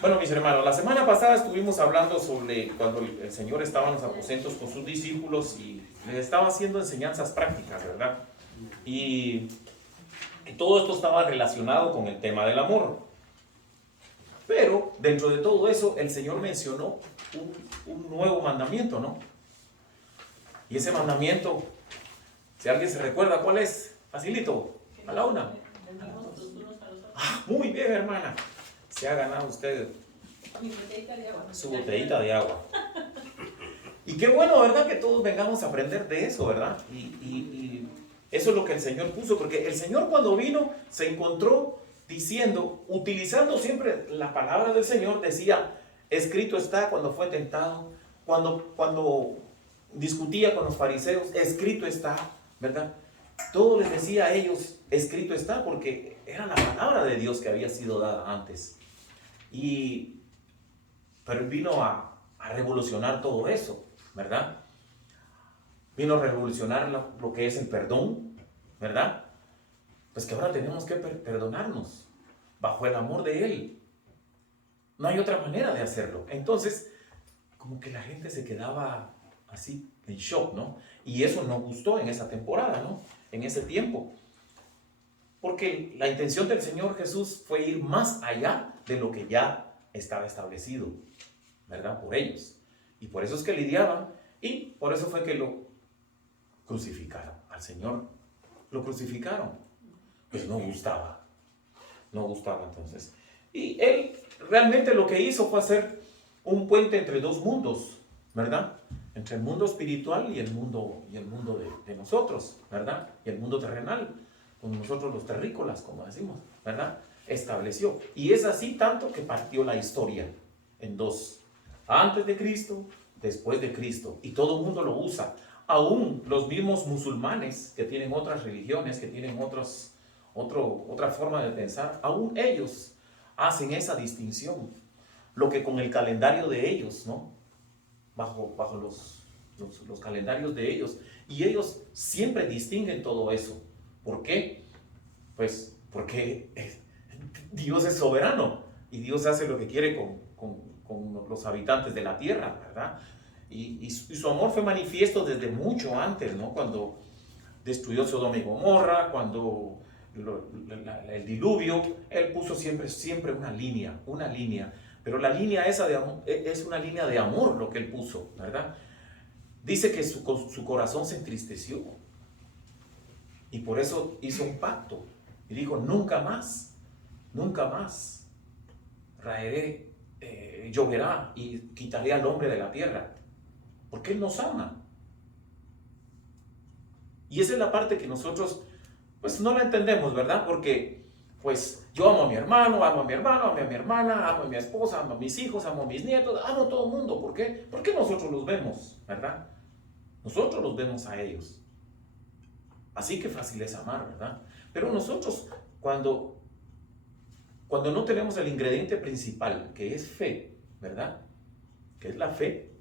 Bueno, mis hermanos, la semana pasada estuvimos hablando sobre cuando el Señor estaba en los aposentos con sus discípulos y les estaba haciendo enseñanzas prácticas, ¿verdad? Y, y todo esto estaba relacionado con el tema del amor. Pero dentro de todo eso, el Señor mencionó un nuevo mandamiento, ¿no? Y ese mandamiento, si alguien se recuerda cuál es, facilito, a la una. Ah, muy bien, hermana. Se ha ganado usted su botellita de agua. Y qué bueno, ¿verdad? Que todos vengamos a aprender de eso, ¿verdad? Y eso es lo que el Señor puso, porque el Señor cuando vino se encontró diciendo, utilizando siempre la palabra del Señor, decía, escrito está cuando fue tentado, cuando discutía con los fariseos, escrito está, ¿verdad? Todo les decía a ellos, escrito está, porque era la palabra de Dios que había sido dada antes. Pero vino a revolucionar todo eso, ¿verdad? Vino a revolucionar lo que es el perdón, ¿verdad? Pues que ahora tenemos que perdonarnos bajo el amor de Él. No hay otra manera de hacerlo. Entonces, como que la gente se quedaba así en shock, ¿no? Y eso no gustó en esa temporada, ¿no? En ese tiempo. Porque la intención del Señor Jesús fue ir más allá de lo que ya estaba establecido, ¿verdad? Por ellos. Y por eso es que lidiaban y por eso fue que lo crucificaron. Al Señor lo crucificaron. Pues no gustaba. No gustaba entonces. Y Él realmente lo que hizo fue hacer un puente entre dos mundos, ¿verdad? Entre el mundo espiritual y el mundo de nosotros, ¿verdad? Y el mundo terrenal, con nosotros los terrícolas, como decimos, ¿verdad? Estableció. Y es así tanto que partió la historia en dos. Antes de Cristo, después de Cristo. Y todo el mundo lo usa. Aún los mismos musulmanes que tienen otras religiones, que tienen otra forma de pensar, aún ellos hacen esa distinción. Lo que con el calendario de ellos, ¿no? Bajo los calendarios de ellos. Y ellos siempre distinguen todo eso. ¿Por qué? Pues porque Dios es soberano y Dios hace lo que quiere con los habitantes de la tierra, ¿verdad? Y su amor fue manifiesto desde mucho antes, ¿no? Cuando destruyó Sodoma y Gomorra, cuando el diluvio, Él puso siempre una línea, pero la línea esa es una línea de amor lo que Él puso, ¿verdad? Dice que su corazón se entristeció y por eso hizo un pacto y dijo, nunca más raeré, lloverá y quitaré al hombre de la tierra, porque Él nos ama. Y esa es la parte que nosotros pues no la entendemos, ¿verdad? Porque pues yo amo a mi hermano, amo a mi hermano, amo a mi hermana, amo a mi esposa, amo a mis hijos, amo a mis nietos, amo a todo el mundo. ¿Por qué? Porque nosotros los vemos, ¿verdad? Nosotros los vemos a ellos. Así que fácil es amar, ¿verdad? Pero nosotros cuando no tenemos el ingrediente principal, que es fe, ¿verdad? Que es la fe,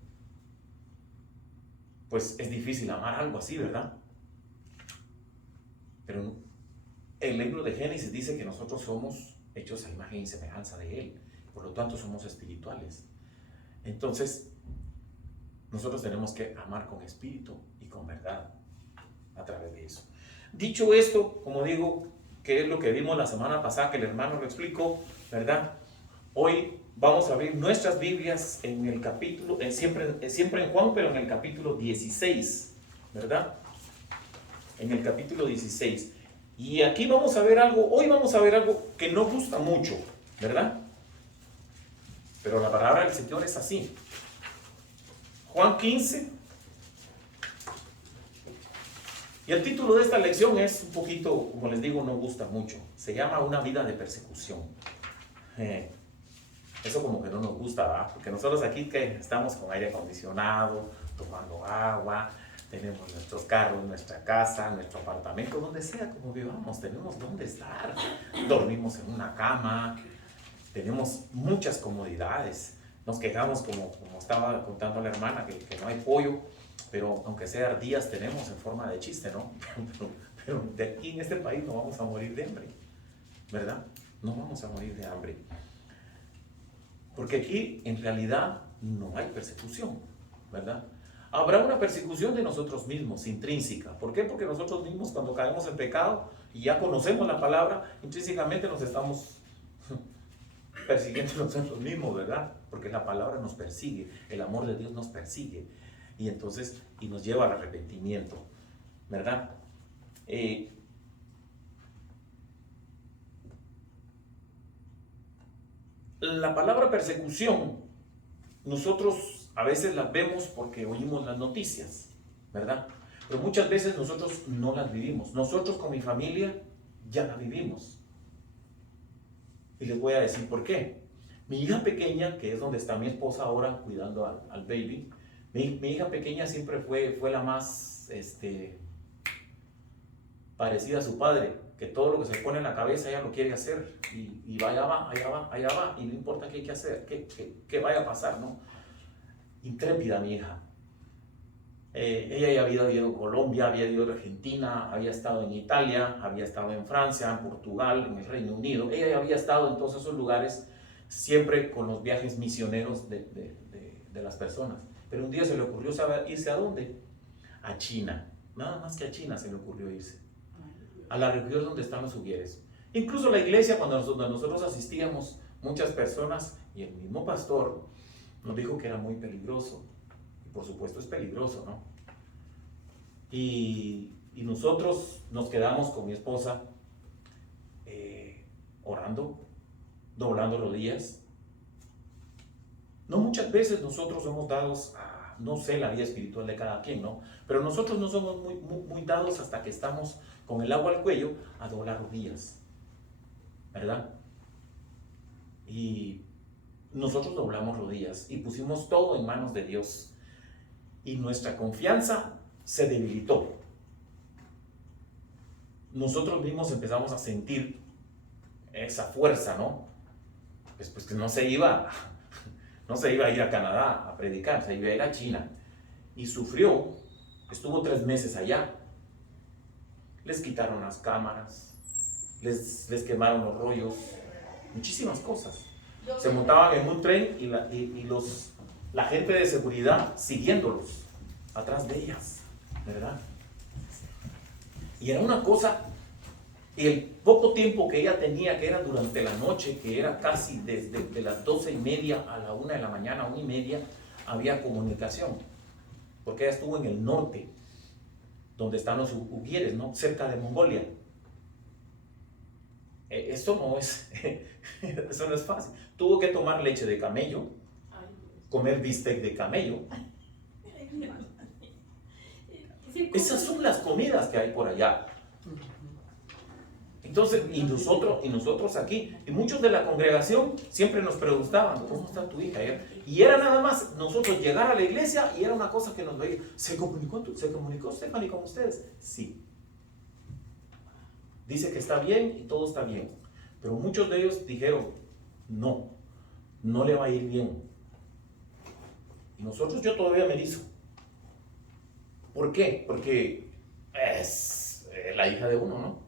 pues es difícil amar algo así, ¿verdad? Pero el libro de Génesis dice que nosotros somos hechos a imagen y semejanza de Él, por lo tanto somos espirituales. Entonces, nosotros tenemos que amar con espíritu y con verdad a través de eso. Dicho esto, como digo, que es lo que vimos la semana pasada, que el hermano lo explicó, ¿verdad? Hoy vamos a abrir nuestras Biblias en el capítulo, siempre en Juan, pero en el capítulo 16, ¿verdad? En el capítulo 16. Y aquí hoy vamos a ver algo que no gusta mucho, ¿verdad? Pero la palabra del Señor es así. Juan 15. Y el título de esta lección es un poquito, como les digo, no gusta mucho. Se llama Una vida de persecución. Eso como que no nos gusta, ¿verdad? Porque nosotros aquí que estamos con aire acondicionado, tomando agua, tenemos nuestros carros, nuestra casa, nuestro apartamento, donde sea como vivamos, tenemos donde estar. Dormimos en una cama, tenemos muchas comodidades. Nos quejamos, como estaba contando la hermana, que no hay pollo, pero aunque sea días tenemos en forma de chiste, ¿no? Pero de aquí en este país no vamos a morir de hambre, ¿verdad? No vamos a morir de hambre. Porque aquí en realidad no hay persecución, ¿verdad? Habrá una persecución de nosotros mismos, intrínseca. ¿Por qué? Porque nosotros mismos cuando caemos en pecado y ya conocemos la palabra, intrínsecamente nos estamos persiguiendo nosotros mismos, ¿verdad? Porque la palabra nos persigue, el amor de Dios nos persigue. Y entonces, y nos lleva al arrepentimiento, ¿verdad? La palabra persecución, nosotros a veces la vemos porque oímos las noticias, ¿verdad? Pero muchas veces nosotros no las vivimos. Nosotros con mi familia ya la vivimos. Y les voy a decir por qué. Mi hija pequeña, que es donde está mi esposa ahora cuidando al baby, mi hija pequeña siempre fue la más parecida a su padre, que todo lo que se pone en la cabeza ella lo quiere hacer y va, allá va, allá va, allá va, y no importa qué hay que hacer, qué vaya a pasar, ¿no? Intrépida mi hija. Ella ya había ido a Colombia, había ido a Argentina, había estado en Italia, había estado en Francia, en Portugal, en el Reino Unido. Ella ya había estado en todos esos lugares, siempre con los viajes misioneros de las personas. Pero un día se le ocurrió irse ¿a dónde? A China. Nada más que a China se le ocurrió irse. A la región donde están los Ujieres. Incluso la iglesia, cuando nosotros asistíamos, muchas personas y el mismo pastor nos dijo que era muy peligroso. Y por supuesto es peligroso, ¿no? Y nosotros nos quedamos con mi esposa orando, doblando rodillas. No muchas veces nosotros somos dados a, no sé, la vida espiritual de cada quien, ¿no? Pero nosotros no somos muy dados hasta que estamos con el agua al cuello a doblar rodillas, ¿verdad? Y nosotros doblamos rodillas y pusimos todo en manos de Dios. Y nuestra confianza se debilitó. Nosotros mismos empezamos a sentir esa fuerza, ¿no? Pues que no se iba a ir a Canadá a predicar, se iba a ir a China. Y sufrió, estuvo 3 meses allá. Les quitaron las cámaras, les quemaron los rollos, muchísimas cosas. Se montaban en un tren y la gente de seguridad siguiéndolos, atrás de ellas, ¿verdad? Y era una cosa, el poco tiempo que ella tenía, que era durante la noche, que era casi desde las 12:30 a la 1 de la mañana, 1:30, había comunicación, porque ella estuvo en el norte, donde están los Ujieres, ¿no? Cerca de Mongolia. Eso no es fácil. Tuvo que tomar leche de camello, comer bistec de camello. Esas son las comidas que hay por allá. Entonces, y nosotros aquí, y muchos de la congregación siempre nos preguntaban, ¿cómo está tu hija? Y era nada más nosotros llegar a la iglesia y era una cosa que nos veía. ¿Se comunicó Stephanie con ustedes? Sí. Dice que está bien y todo está bien. Pero muchos de ellos dijeron, no le va a ir bien. Y yo todavía me erizo. ¿Por qué? Porque es la hija de uno, ¿no?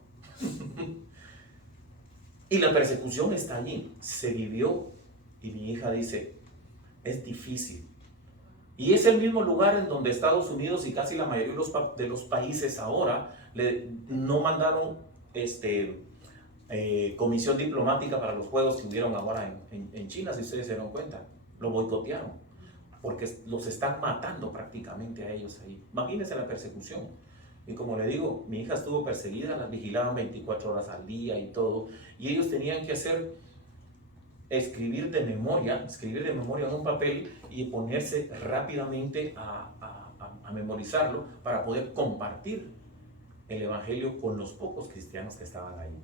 Y la persecución está allí, se vivió, y mi hija dice, es difícil. Y es el mismo lugar en donde Estados Unidos y casi la mayoría de los países ahora no mandaron comisión diplomática para los juegos que hubieron ahora en China, si ustedes se dieron cuenta, lo boicotearon, porque los están matando prácticamente a ellos ahí. Imagínense la persecución. Y como le digo, mi hija estuvo perseguida, las vigilaban 24 horas al día y todo. Y ellos tenían que escribir de memoria en un papel y ponerse rápidamente a memorizarlo para poder compartir el evangelio con los pocos cristianos que estaban ahí.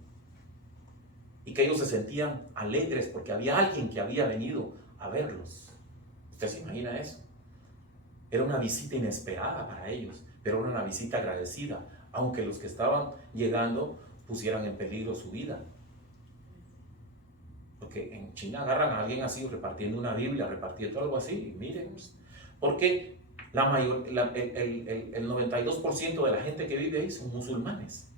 Y que ellos se sentían alegres porque había alguien que había venido a verlos. ¿Usted se imagina eso? Era una visita inesperada para ellos, pero era una visita agradecida, aunque los que estaban llegando pusieran en peligro su vida. Porque en China agarran a alguien así repartiendo una Biblia, repartiendo algo así, y miren, porque el 92% de la gente que vive ahí son musulmanes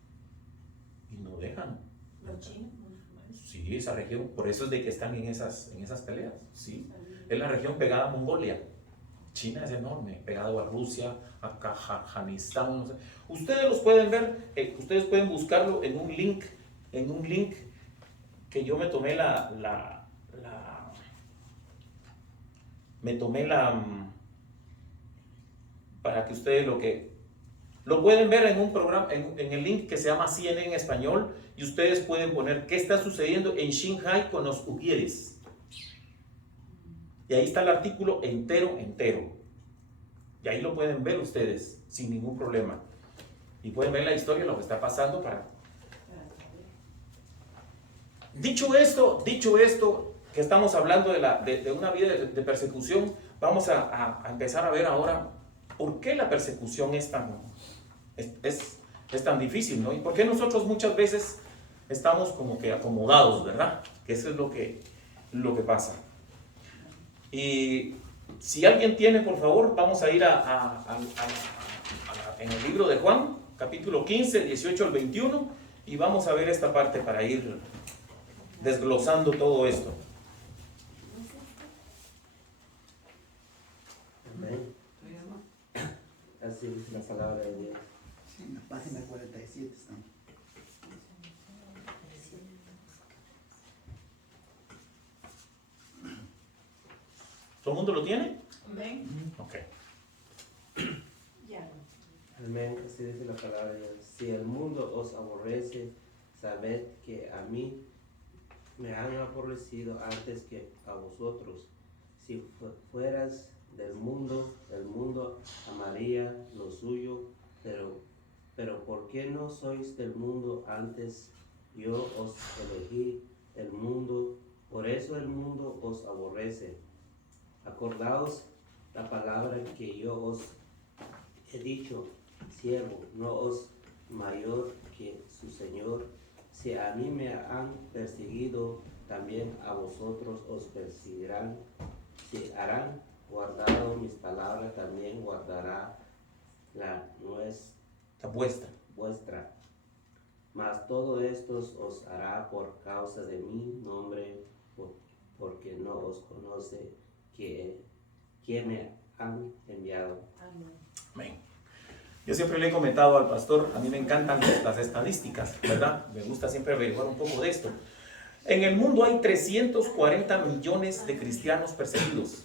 y no dejan. ¿Los chinos musulmanes? Sí, Sí, esa región, por eso es de que están en esas peleas, ¿sí? Es la región pegada a Mongolia. China es enorme, pegado a Rusia, a Kazajistán, no sé. Ustedes los pueden ver, ustedes pueden buscarlo en un link que yo me tomé para que ustedes lo pueden ver en un programa, en el link que se llama CNN en español, y ustedes pueden poner qué está sucediendo en Xinjiang con los uigures. Y ahí está el artículo entero. Y ahí lo pueden ver ustedes sin ningún problema. Y pueden ver la historia, lo que está pasando para... Dicho esto, que estamos hablando de una vida de persecución, vamos a empezar a ver ahora por qué la persecución es tan difícil, ¿no? Y por qué nosotros muchas veces estamos como que acomodados, ¿verdad? Que eso es lo que pasa. Y si alguien tiene, por favor, vamos a ir en el libro de Juan, capítulo 15, 18 al 21, y vamos a ver esta parte para ir desglosando todo esto. Amén. Así dice la palabra de Dios. Sí, en la página 47 estamos. ¿Todo el mundo lo tiene? Amén. Ok. Ya. Amén. Así dice la palabra de Dios. Si el mundo os aborrece, sabed que a mí me han aborrecido antes que a vosotros. Si fueras del mundo, el mundo amaría lo suyo, pero ¿por qué no sois del mundo? Antes yo os elegí el mundo, por eso el mundo os aborrece. Acordaos la palabra que yo os he dicho, siervo, no os mayor que su Señor. Si a mí me han perseguido, también a vosotros os perseguirán. Si harán guardado mis palabras, también guardará la vuestra. Mas todo esto os hará por causa de mi nombre, porque no os conoce quién me han enviado. Amén. Yo siempre le he comentado al pastor, a mí me encantan las estadísticas, ¿verdad? Me gusta siempre averiguar un poco de esto. En el mundo hay 340 millones de cristianos perseguidos.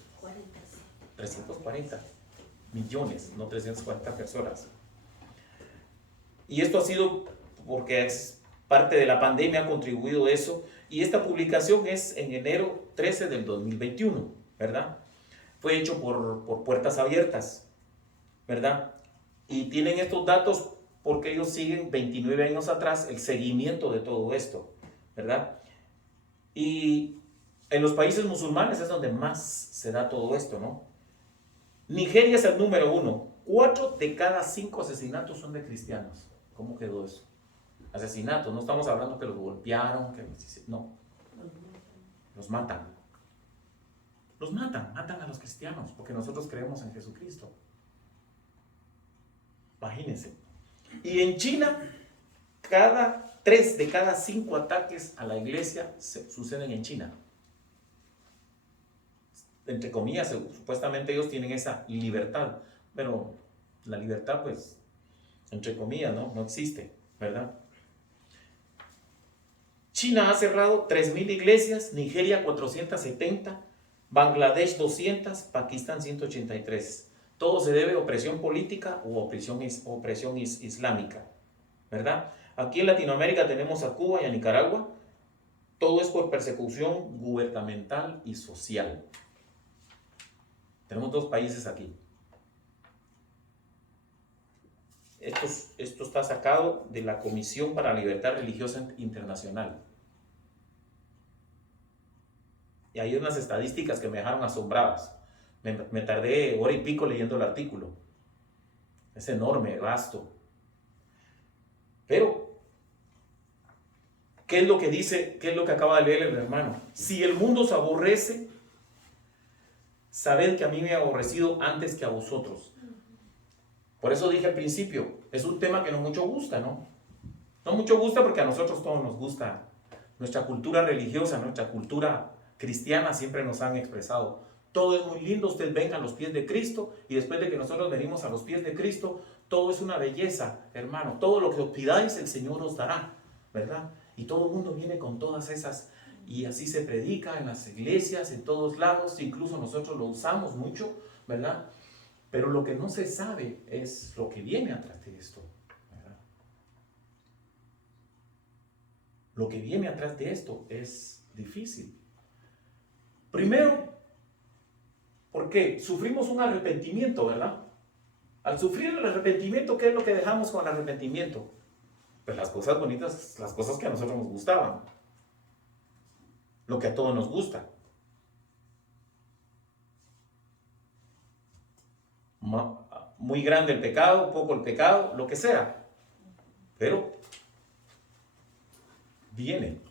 340 millones, no 340 personas. Y esto ha sido porque es parte de la pandemia, ha contribuido eso. Y esta publicación es en enero 13 del 2021, ¿verdad? Fue hecho por Puertas Abiertas, ¿verdad? Y tienen estos datos porque ellos siguen 29 años atrás el seguimiento de todo esto, ¿verdad? Y en los países musulmanes es donde más se da todo esto, ¿no? Nigeria es el número 1. 4 de cada 5 asesinatos son de cristianos. ¿Cómo quedó eso? Asesinatos, no estamos hablando que los golpearon, no. Los matan. Matan a los cristianos, porque nosotros creemos en Jesucristo. Imagínense. Y en China, 3 de cada 5 ataques a la iglesia suceden en China. Entre comillas, supuestamente ellos tienen esa libertad, pero la libertad, pues, entre comillas, no existe, ¿verdad? China ha cerrado 3,000 iglesias, Nigeria 470, Bangladesh 200, Pakistán 183. Todo se debe a opresión política o opresión islámica, ¿verdad? Aquí en Latinoamérica tenemos a Cuba y a Nicaragua. Todo es por persecución gubernamental y social. Tenemos 2 países aquí. Esto está sacado de la Comisión para la Libertad Religiosa Internacional. Y hay unas estadísticas que me dejaron asombradas. Me tardé hora y pico leyendo el artículo. Es enorme, vasto. Pero, ¿qué es lo que dice? ¿Qué es lo que acaba de leer el hermano? Si el mundo os aborrece, sabed que a mí me ha aborrecido antes que a vosotros. Por eso dije al principio, es un tema que no mucho gusta, ¿no? No mucho gusta porque a nosotros todos nos gusta nuestra cultura religiosa, nuestra cultura cristiana siempre nos han expresado: todo es muy lindo, usted venga a los pies de Cristo, y después de que nosotros venimos a los pies de Cristo, todo es una belleza, hermano. Todo lo que os pidáis el Señor os dará, ¿verdad? Y todo el mundo viene con todas esas, y así se predica en las iglesias, en todos lados, incluso nosotros lo usamos mucho, ¿verdad? Pero lo que no se sabe es lo que viene atrás de esto, ¿verdad? Lo que viene atrás de esto es difícil. Primero, porque sufrimos un arrepentimiento, ¿verdad? Al sufrir el arrepentimiento, ¿qué es lo que dejamos con el arrepentimiento? Pues las cosas bonitas, las cosas que a nosotros nos gustaban, lo que a todos nos gusta. Muy grande el pecado, poco el pecado, lo que sea. Pero viene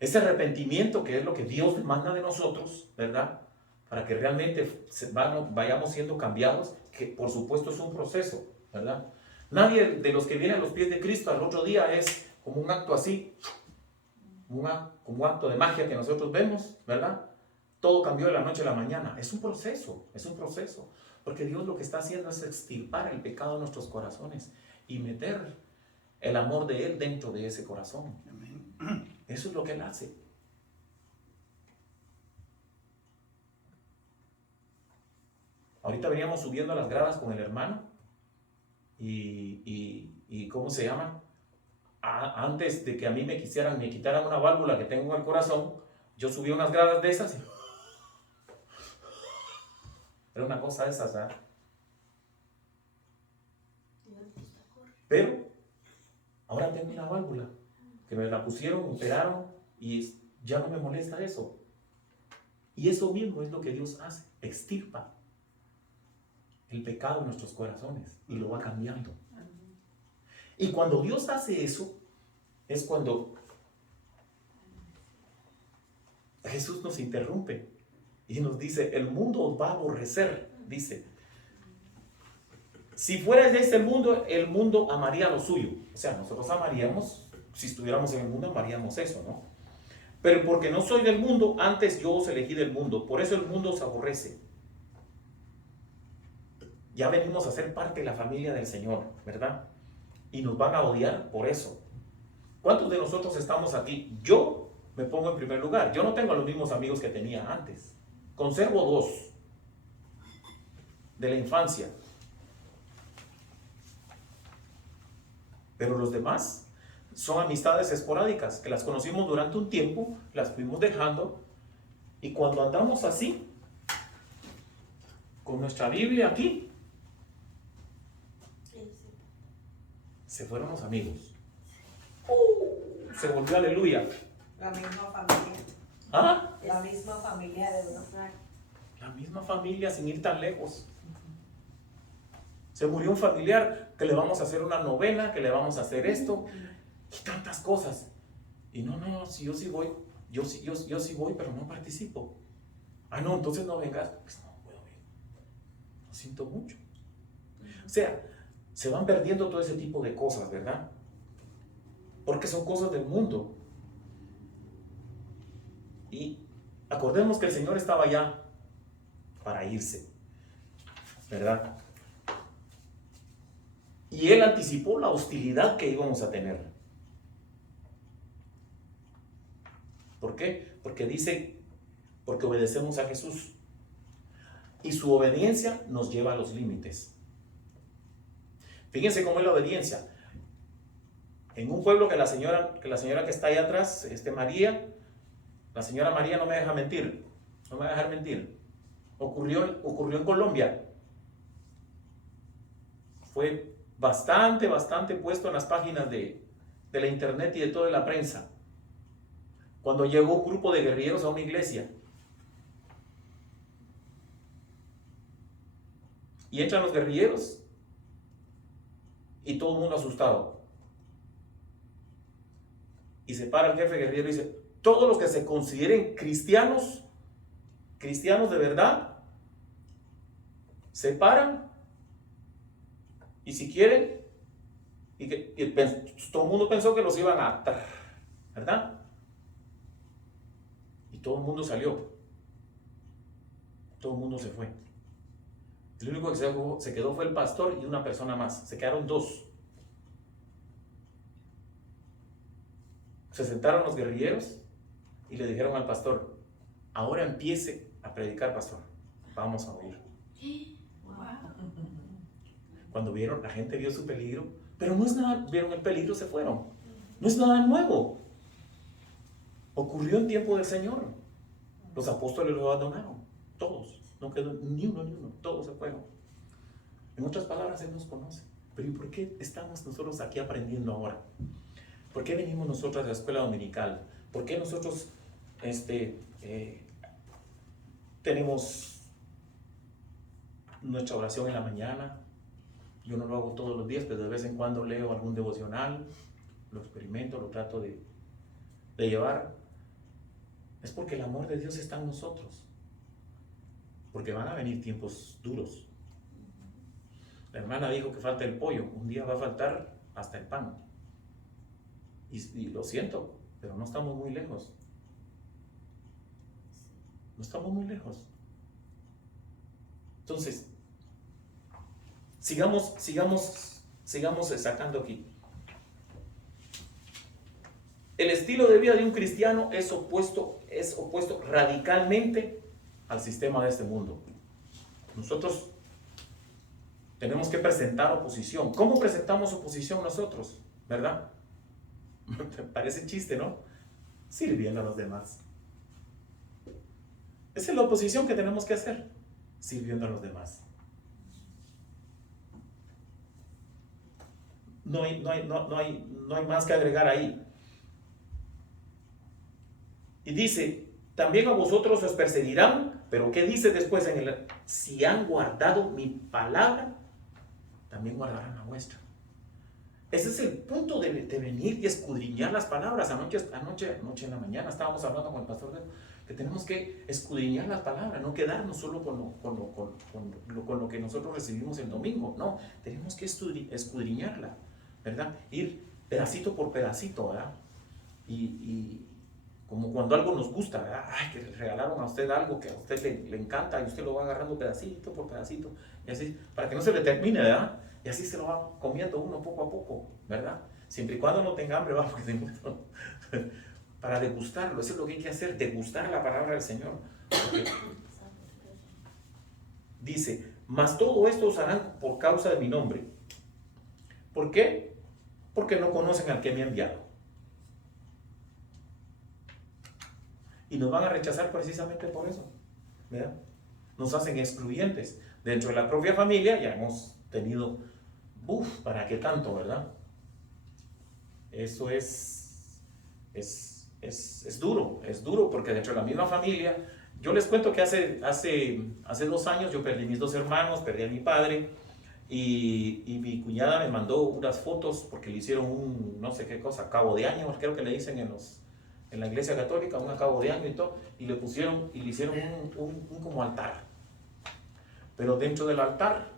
ese arrepentimiento, que es lo que Dios demanda de nosotros, ¿verdad? Para que realmente vayamos siendo cambiados, que por supuesto es un proceso, ¿verdad? Nadie de los que vienen a los pies de Cristo al otro día es como un acto así, como un acto de magia que nosotros vemos, ¿verdad? Todo cambió de la noche a la mañana. Es un proceso, porque Dios lo que está haciendo es extirpar el pecado de nuestros corazones y meter el amor de Él dentro de ese corazón. Amén. Eso es lo que Él hace. Ahorita veníamos subiendo a las gradas con el hermano y ¿cómo se llama? Antes de que a mí me quitaran una válvula que tengo en el corazón, yo subí unas gradas de esas y era una cosa de esas, ¿verdad? Pero ahora tengo una válvula que me la pusieron, operaron y ya no me molesta eso. Y eso mismo es lo que Dios hace, extirpa el pecado en nuestros corazones y lo va cambiando. Y cuando Dios hace eso, es cuando Jesús nos interrumpe y nos dice: el mundo os va a aborrecer, dice. Si fuerais de este mundo, el mundo amaría lo suyo. O sea, nosotros amaríamos, si estuviéramos en el mundo, amaríamos eso, ¿no? Pero porque no soy del mundo, antes yo os elegí del mundo. Por eso el mundo os aborrece. Ya venimos a ser parte de la familia del Señor, ¿verdad? Y nos van a odiar por eso. ¿Cuántos de nosotros estamos aquí? Yo me pongo en primer lugar. Yo no tengo los mismos amigos que tenía antes. Conservo 2 de la infancia. Pero los demás son amistades esporádicas, que las conocimos durante un tiempo, las fuimos dejando, y cuando andamos así, con nuestra Biblia aquí, se fueron los amigos. Se volvió aleluya. La misma familia. ¿Ah? La misma familia de uno. La misma familia, sin ir tan lejos. Se murió un familiar, que le vamos a hacer una novena, que le vamos a hacer esto, y tantas cosas. Y no, si yo sí voy, yo sí voy, pero no participo. Ah, no, entonces no vengas. Pues no puedo ir. Lo siento mucho. O sea, se van perdiendo todo ese tipo de cosas, ¿verdad? Porque son cosas del mundo. Y acordemos que el Señor estaba allá para irse, ¿verdad? Y Él anticipó la hostilidad que íbamos a tener. ¿Por qué? Porque dice, porque obedecemos a Jesús. Y su obediencia nos lleva a los límites. Fíjense cómo es la obediencia. En un pueblo que la señora que está ahí atrás, María, la señora María no me deja mentir. No me va a dejar mentir. Ocurrió en Colombia. Fue bastante puesto en las páginas de la internet y de toda la prensa. Cuando llegó un grupo de guerrilleros a una iglesia. Y entran los guerrilleros y todo el mundo asustado. Y se para el jefe guerrillero y dice: todos los que se consideren cristianos de verdad, se paran, y si quieren, todo el mundo pensó que los iban a ¿verdad? Y todo el mundo salió. Todo el mundo se fue. El único que se quedó fue el pastor y una persona más. Se quedaron dos. Se sentaron los guerrilleros y le dijeron al pastor: ahora empiece a predicar, pastor. Vamos a oír. Cuando vieron, la gente vio su peligro, pero no es nada, vieron el peligro, se fueron. No es nada nuevo. Ocurrió en tiempo del Señor. Los apóstoles lo abandonaron, todos. No quedó ni uno, todos se fueron. En otras palabras, Él nos conoce. Pero ¿y por qué estamos nosotros aquí aprendiendo ahora? ¿Por qué venimos nosotros a la escuela dominical? ¿Por qué nosotros tenemos nuestra oración en la mañana? Yo no lo hago todos los días, pero de vez en cuando leo algún devocional, lo experimento, lo trato de llevar. Es porque el amor de Dios está en nosotros. Porque van a venir tiempos duros. La hermana dijo que falta el pollo, un día va a faltar hasta el pan. Y lo siento, pero no estamos muy lejos. No estamos muy lejos. Entonces, sigamos sacando aquí. El estilo de vida de un cristiano es opuesto radicalmente al sistema de este mundo. Nosotros tenemos que presentar oposición. ¿Cómo presentamos oposición nosotros? ¿Verdad? Parece chiste, ¿no? Sirviendo a los demás. Esa es la oposición que tenemos que hacer, sirviendo a los demás. No hay más que agregar ahí. Y dice, también a vosotros os perseguirán, pero ¿qué dice después si han guardado mi palabra, también guardarán la vuestra? Ese es el punto de venir y escudriñar las palabras. Anoche en la mañana estábamos hablando con el pastor que tenemos que escudriñar las palabras, no quedarnos solo con lo que nosotros recibimos el domingo. No, tenemos que escudriñarla, ¿verdad? Ir pedacito por pedacito, ¿verdad? Y como cuando algo nos gusta, ¿verdad? Ay, que le regalaron a usted algo que a usted le encanta y usted lo va agarrando pedacito por pedacito, y así, para que no se le termine, ¿verdad? Y así se lo va comiendo uno poco a poco, ¿verdad? Siempre y cuando no tenga hambre, va, porque para degustarlo, eso es lo que hay que hacer, degustar la palabra del Señor. Porque dice, mas todo esto os harán por causa de mi nombre. ¿Por qué? Porque no conocen al que me ha enviado. Y nos van a rechazar precisamente por eso, ¿verdad? Nos hacen excluyentes. Dentro de la propia familia ya hemos tenido, ¿para qué tanto, verdad? Eso es duro porque dentro de la misma familia, yo les cuento que hace 2 años yo perdí mis 2 hermanos, perdí a mi padre, y mi cuñada me mandó unas fotos porque le hicieron un no sé qué cosa, cabo de año, creo que le dicen en la iglesia católica, un cabo de año y todo, y le hicieron un como altar. Pero dentro del altar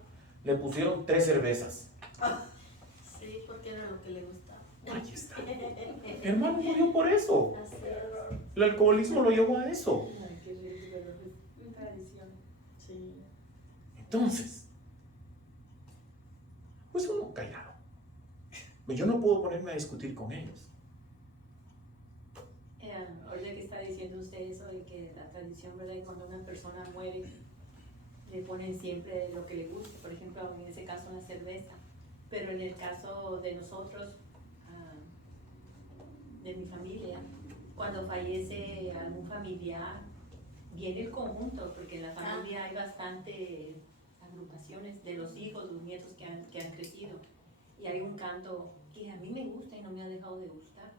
le pusieron 3 cervezas. Sí, porque era lo que le gustaba. Ahí está. Mi hermano murió por eso. Así es. El alcoholismo lo llevó a eso. Ay, qué ridículo. Una tradición. Sí. Entonces, pues uno callado. Yo no puedo ponerme a discutir con ellos. Ahorita que está diciendo usted eso de que la tradición, ¿verdad? Y cuando una persona muere, le ponen siempre lo que le guste. Por ejemplo, en ese caso una cerveza. Pero en el caso de nosotros, de mi familia, cuando fallece algún familiar, viene el conjunto, porque en la familia hay bastante agrupaciones de los hijos, los nietos que han crecido. Y hay un canto que a mí me gusta y no me ha dejado de gustar.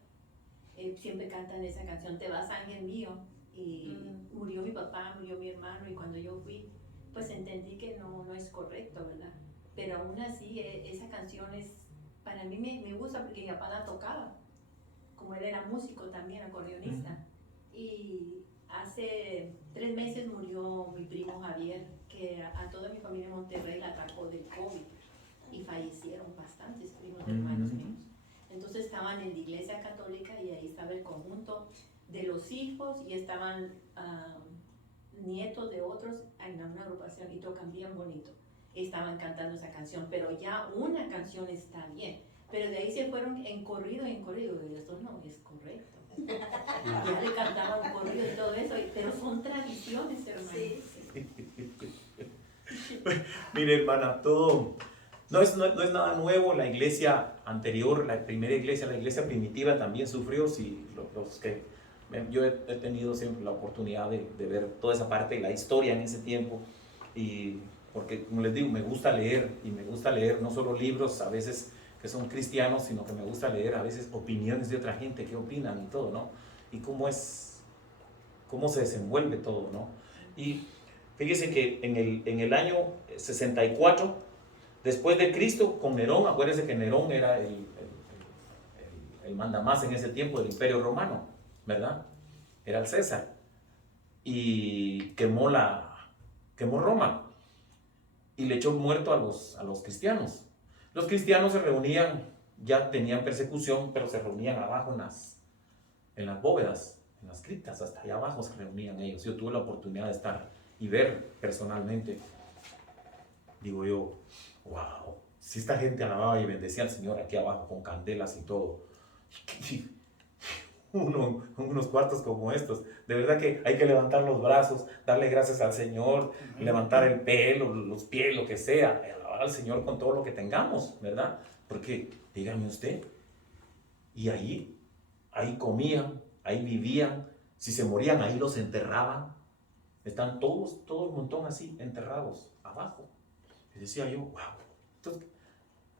Siempre cantan esa canción, Te vas, ángel mío, y murió mi papá, murió mi hermano, y cuando yo fui, pues entendí que no es correcto, ¿verdad? Pero aún así, esa canción para mí me gusta porque mi papá la tocaba, como él era músico también, acordeonista. Y hace 3 meses murió mi primo Javier, que a toda mi familia en Monterrey la atacó del COVID, y fallecieron bastantes primos hermanos míos. Entonces estaban en la iglesia católica y ahí estaba el conjunto de los hijos y estaban nietos de otros en una agrupación y tocan bien bonito. Estaban cantando esa canción, pero ya una canción está bien. Pero de ahí se fueron en corrido, y esto no es correcto. Ya le cantaban corrido y todo eso, pero son tradiciones, hermano. Sí. Mire, hermana, todo no es nada nuevo. La iglesia anterior, la primera iglesia, la iglesia primitiva también sufrió. Si los que yo he tenido siempre la oportunidad de ver toda esa parte de la historia en ese tiempo, y porque, como les digo, me gusta leer, y me gusta leer no solo libros a veces que son cristianos, sino que me gusta leer a veces opiniones de otra gente, qué opinan y todo, ¿no? Y cómo se desenvuelve todo, ¿no? Y fíjese que en el año 64 después de Cristo, con Nerón, acuérdense que Nerón era el mandamás en ese tiempo del Imperio Romano, ¿verdad? Era el César, y quemó Roma y le echó muerto a los cristianos. Los cristianos se reunían, ya tenían persecución, pero se reunían abajo en las bóvedas, en las criptas, hasta allá abajo se reunían ellos. Yo tuve la oportunidad de estar y ver personalmente. Digo yo, wow, si esta gente alababa y bendecía al Señor aquí abajo con candelas y todo, unos cuartos como estos, de verdad que hay que levantar los brazos, darle gracias al Señor, levantar el pelo, los pies, lo que sea, alabar al Señor con todo lo que tengamos, ¿verdad? Porque, dígame usted, y ahí comían, ahí vivían, si se morían ahí los enterraban, están todo el montón así enterrados abajo. Y decía yo, wow, entonces,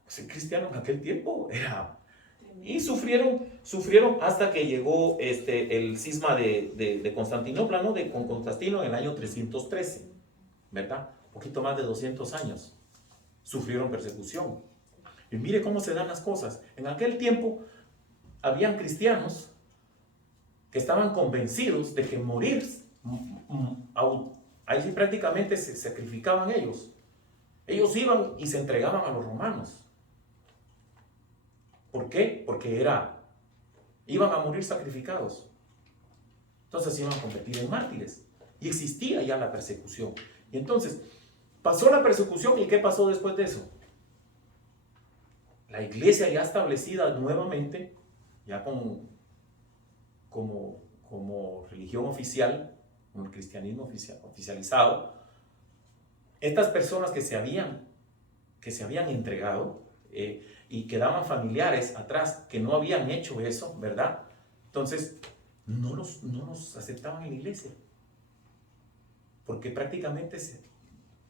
ser cristiano en aquel tiempo era... Y sufrieron hasta que llegó el cisma de Constantinopla, ¿no? Con Constantino en el año 313, ¿verdad? Un poquito más de 200 años. Sufrieron persecución. Y mire cómo se dan las cosas. En aquel tiempo habían cristianos que estaban convencidos de que morir, ahí sí prácticamente se sacrificaban ellos. Ellos iban y se entregaban a los romanos. ¿Por qué? Porque iban a morir sacrificados. Entonces iban a convertir en mártires. Y existía ya la persecución. Y entonces, pasó la persecución, ¿y qué pasó después de eso? La iglesia ya establecida nuevamente, ya como religión oficial, como el cristianismo oficializado, estas personas que se habían entregado, y quedaban familiares atrás que no habían hecho eso, ¿verdad? Entonces, no los aceptaban en la iglesia. Porque prácticamente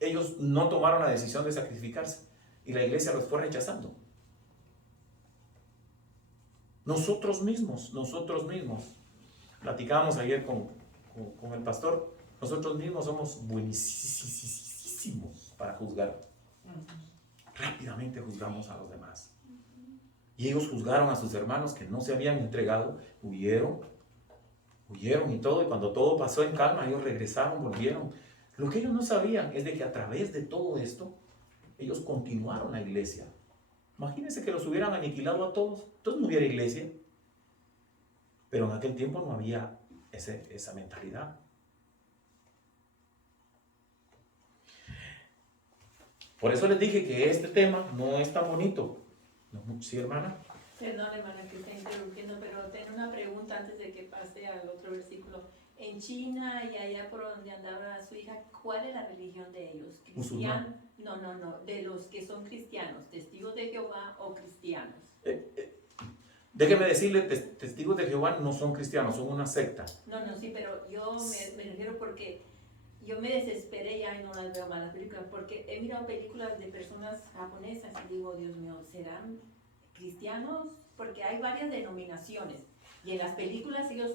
ellos no tomaron la decisión de sacrificarse y la iglesia los fue rechazando. Nosotros mismos, platicábamos ayer con el pastor, nosotros mismos somos buenísimos para juzgar. Rápidamente juzgamos a los demás. Y ellos juzgaron a sus hermanos que no se habían entregado, huyeron y todo, y cuando todo pasó en calma, ellos regresaron, volvieron. Lo que ellos no sabían es de que a través de todo esto, ellos continuaron la iglesia. Imagínense que los hubieran aniquilado a todos, entonces no hubiera iglesia. Pero en aquel tiempo no había esa mentalidad. Por eso les dije que este tema no es tan bonito. ¿Sí, hermana? Perdón, hermana, que está interrumpiendo, pero tengo una pregunta antes de que pase al otro versículo. En China y allá por donde andaba su hija, ¿cuál es la religión de ellos? ¿Cristianos? No, de los que son cristianos, testigos de Jehová o cristianos. Déjeme decirle, testigos de Jehová no son cristianos, son una secta. No, sí, pero yo me refiero porque yo me desesperé ya y no las veo más las películas, porque he mirado películas de personas japonesas y digo, Dios mío, ¿serán cristianos? Porque hay varias denominaciones y en las películas ellos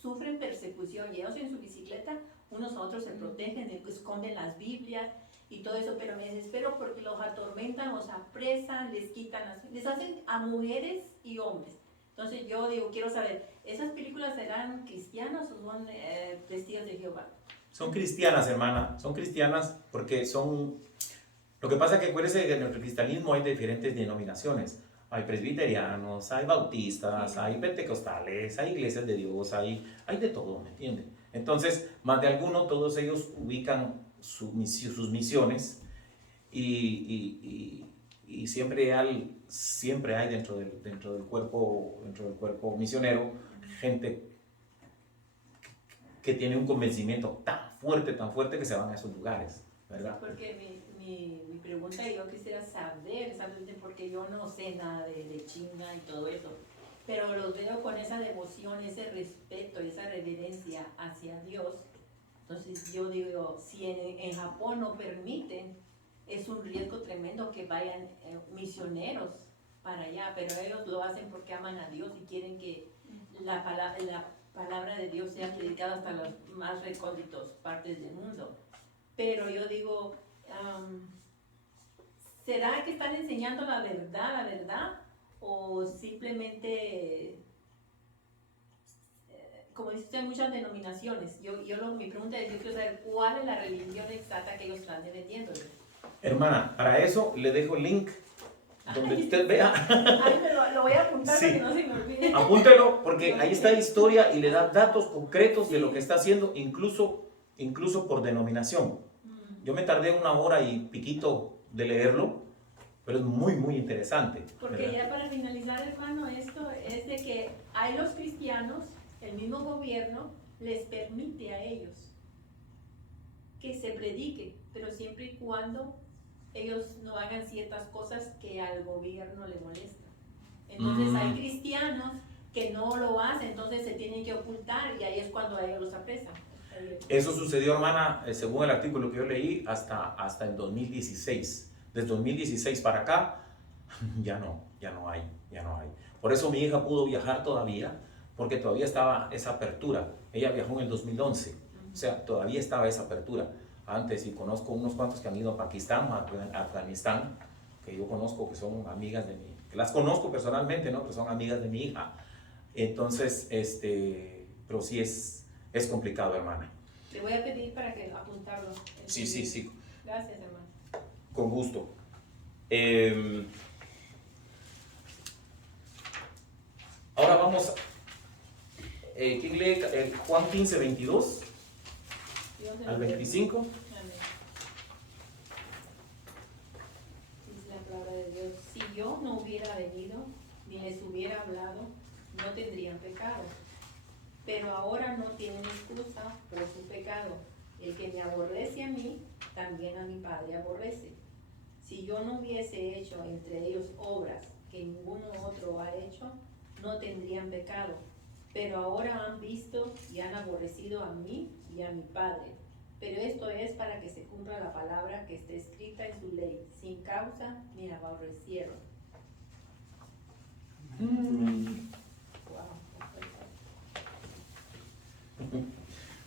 sufren persecución y ellos en su bicicleta, unos a otros se protegen, esconden las Biblias y todo eso, pero me desespero porque los atormentan, los apresan, les hacen a mujeres y hombres. Entonces yo digo, quiero saber, ¿esas películas serán cristianas o son testigos de Jehová? Son cristianas, hermana, son cristianas porque lo que pasa es que acuérdense que en el cristianismo hay diferentes denominaciones. Hay presbiterianos, hay bautistas, Sí. hay pentecostales, hay iglesias de Dios, hay de todo, ¿me entiende? Entonces, más de alguno, todos ellos ubican sus misiones y siempre hay dentro del cuerpo misionero gente que tiene un convencimiento tan fuerte que se van a esos lugares, ¿verdad? Porque mi pregunta, yo quisiera saber exactamente, porque yo no sé nada de China y todo eso, pero los veo con esa devoción, ese respeto, esa reverencia hacia Dios. Entonces yo digo, si en Japón no permiten, es un riesgo tremendo que vayan misioneros para allá, pero ellos lo hacen porque aman a Dios y quieren que la palabra de Dios sea predicada hasta las más recónditas partes del mundo. Pero yo digo, ¿será que están enseñando la verdad? ¿O simplemente, como dice usted, hay muchas denominaciones? Mi pregunta es, yo quiero saber cuál es la religión exacta que ellos están defendiendo. Hermana, para eso le dejo el link donde Ay, usted vea. Ay, pero lo voy a apuntar Sí. para que no se me olvide. Apúntelo porque ahí está la historia y le da datos concretos de lo que está haciendo, incluso por denominación. Yo me tardé 1 hora y piquito de leerlo, pero es muy interesante. Porque ¿verdad? ya para finalizar, hermano, esto es de que hay los cristianos, el mismo gobierno les permite a ellos que se predique, pero siempre y cuando ellos no hagan ciertas cosas que al gobierno le molestan. Entonces hay cristianos que no lo hacen, entonces se tienen que ocultar y ahí es cuando a ellos los apresan. Eso sucedió, hermana, según el artículo que yo leí, hasta el 2016. Desde 2016 para acá, ya no hay. Por eso mi hija pudo viajar todavía, porque todavía estaba esa apertura. Ella viajó en el 2011, o sea, todavía estaba esa apertura. Antes, y conozco unos cuantos que han ido a Pakistán, a Afganistán, que yo conozco, que son amigas de mí, que las conozco personalmente, ¿no? Que son amigas de mi hija. Entonces, pero sí es complicado, hermana. Le voy a pedir para que apuntarlo. Sí. Gracias, hermano. Con gusto. Ahora vamos, ¿quién lee Juan 15, 22 Dios al bendiga. 25? Amén. Dice la palabra de Dios, si yo no hubiera venido, ni les hubiera hablado, no tendrían pecado. Pero ahora no tienen excusa por su pecado. El que me aborrece a mí, también a mi Padre aborrece. Si yo no hubiese hecho entre ellos obras que ninguno otro ha hecho, no tendrían pecado. Pero ahora han visto y han aborrecido a mí y a mi Padre. Pero esto es para que se cumpla la palabra que está escrita en su ley. Sin causa me aborrecieron.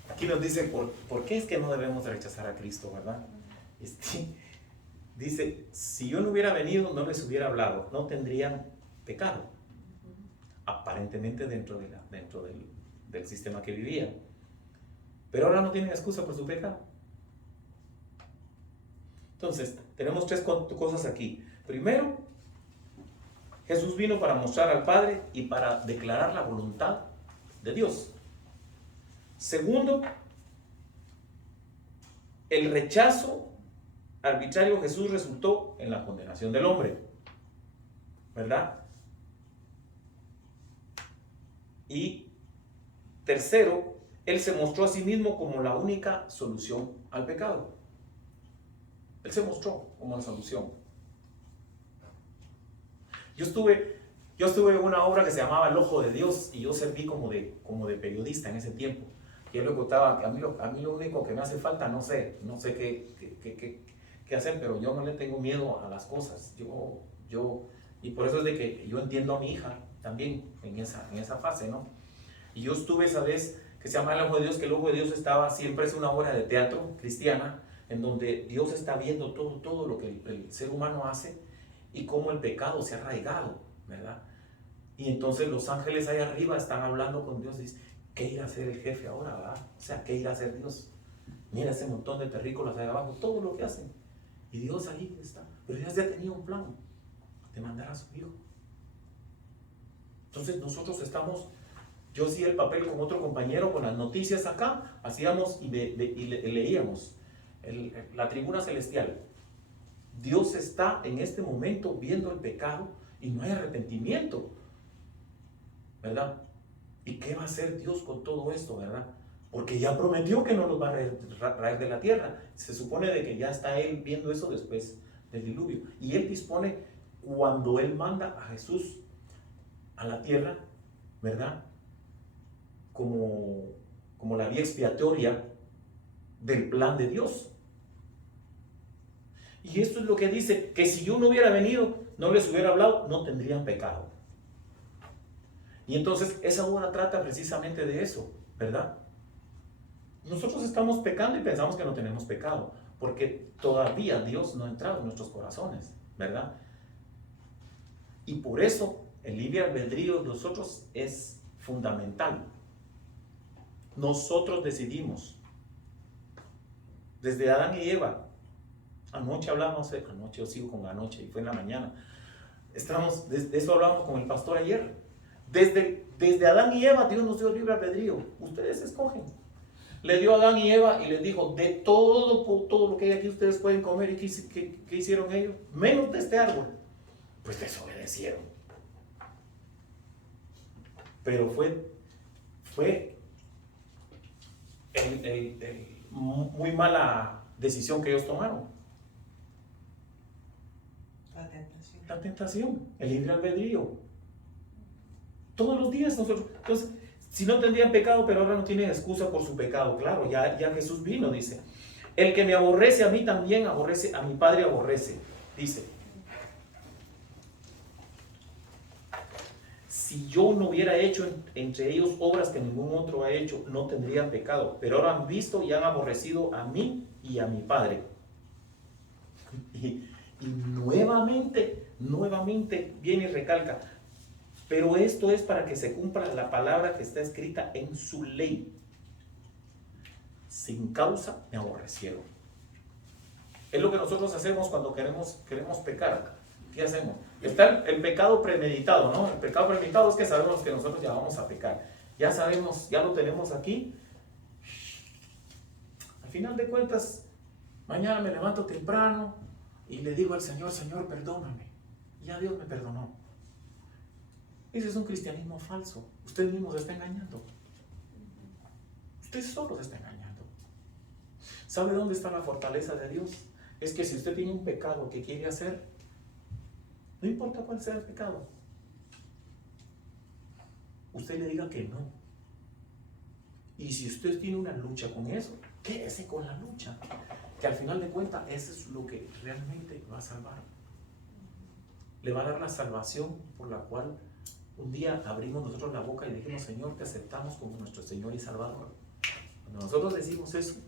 Aquí nos dice, ¿por qué es que no debemos rechazar a Cristo, verdad? Dice, si yo no hubiera venido, no les hubiera hablado, no tendrían pecado, aparentemente dentro del sistema que vivían. Pero ahora no tienen excusa por su pecado. Entonces, tenemos 3 cosas aquí. Primero, Jesús vino para mostrar al Padre y para declarar la voluntad de Dios. Segundo, el rechazo arbitrario de Jesús resultó en la condenación del hombre, ¿verdad? Y tercero, Él se mostró a sí mismo como la única solución al pecado. Él se mostró como la solución. Yo estuve en una obra que se llamaba El Ojo de Dios y yo serví como de periodista en ese tiempo. Yo le contaba que a mí lo único que me hace falta, no sé qué hacer, pero yo no le tengo miedo a las cosas. Y por eso es de que yo entiendo a mi hija también en esa fase, ¿no? Y yo estuve esa vez que se llama El Ojo de Dios, que el Ojo de Dios siempre es una obra de teatro cristiana, en donde Dios está viendo todo lo que el ser humano hace y cómo el pecado se ha arraigado, ¿verdad? Y entonces los ángeles ahí arriba están hablando con Dios y dicen, ¿qué irá a hacer el jefe ahora, verdad? O sea, ¿qué irá a hacer Dios? Mira ese montón de terrícolas ahí abajo, todo lo que hacen. Y Dios ahí está. Pero Dios ya tenía un plan de mandar a su hijo. Entonces nosotros estamos, yo hacía el papel con otro compañero, con las noticias acá, hacíamos y leíamos la tribuna celestial. Dios está en este momento viendo el pecado y no hay arrepentimiento, ¿verdad? ¿Y qué va a hacer Dios con todo esto, verdad? Porque ya prometió que no nos va a raer de la tierra. Se supone de que ya está Él viendo eso después del diluvio. Y Él dispone cuando Él manda a Jesús a la tierra, ¿verdad? Como la vía expiatoria del plan de Dios. Y esto es lo que dice, que si yo no hubiera venido, no les hubiera hablado, no tendrían pecado. Y entonces esa obra trata precisamente de eso, ¿verdad? Nosotros estamos pecando y pensamos que no tenemos pecado, porque todavía Dios no ha entrado en nuestros corazones, ¿verdad? Y por eso el libre albedrío de nosotros es fundamental. Nosotros decidimos, desde Adán y Eva. Anoche hablamos, anoche yo sigo con anoche y fue en la mañana. De eso hablamos con el pastor ayer. Desde Adán y Eva Dios nos dio libre albedrío. Ustedes escogen. Le dio a Adán y Eva y les dijo, de todo lo que hay aquí ustedes pueden comer. ¿Y qué hicieron ellos? Menos de este árbol. Pues desobedecieron. Pero fue muy mala decisión que ellos tomaron. La tentación, el libre albedrío. Todos los días nosotros. Entonces, si no tendrían pecado, pero ahora no tienen excusa por su pecado. Claro, ya Jesús vino, dice. El que me aborrece a mí también aborrece, a mi Padre aborrece. Dice. Si yo no hubiera hecho entre ellos obras que ningún otro ha hecho, no tendrían pecado. Pero ahora han visto y han aborrecido a mí y a mi Padre. Y nuevamente viene y recalca, pero esto es para que se cumpla la palabra que está escrita en su ley. Sin causa me aborrecieron. Es lo que nosotros hacemos cuando queremos pecar. ¿Qué hacemos? Está el pecado premeditado, ¿no? El pecado premeditado es que sabemos que nosotros ya vamos a pecar. Ya sabemos, ya lo tenemos aquí. Al final de cuentas, mañana me levanto temprano y le digo al Señor, Señor, perdóname. Y ya Dios me perdonó. Ese es un cristianismo falso. Usted mismo se está engañando. Usted solo se está engañando. ¿Sabe dónde está la fortaleza de Dios? Es que si usted tiene un pecado que quiere hacer, no importa cuál sea el pecado, usted le diga que no. Y si usted tiene una lucha con eso, quédese con la lucha. Que al final de cuentas, eso es lo que realmente va a salvar. Le va a dar la salvación por la cual un día abrimos nosotros la boca y dijimos, Señor, te aceptamos como nuestro Señor y Salvador. Cuando nosotros decimos eso,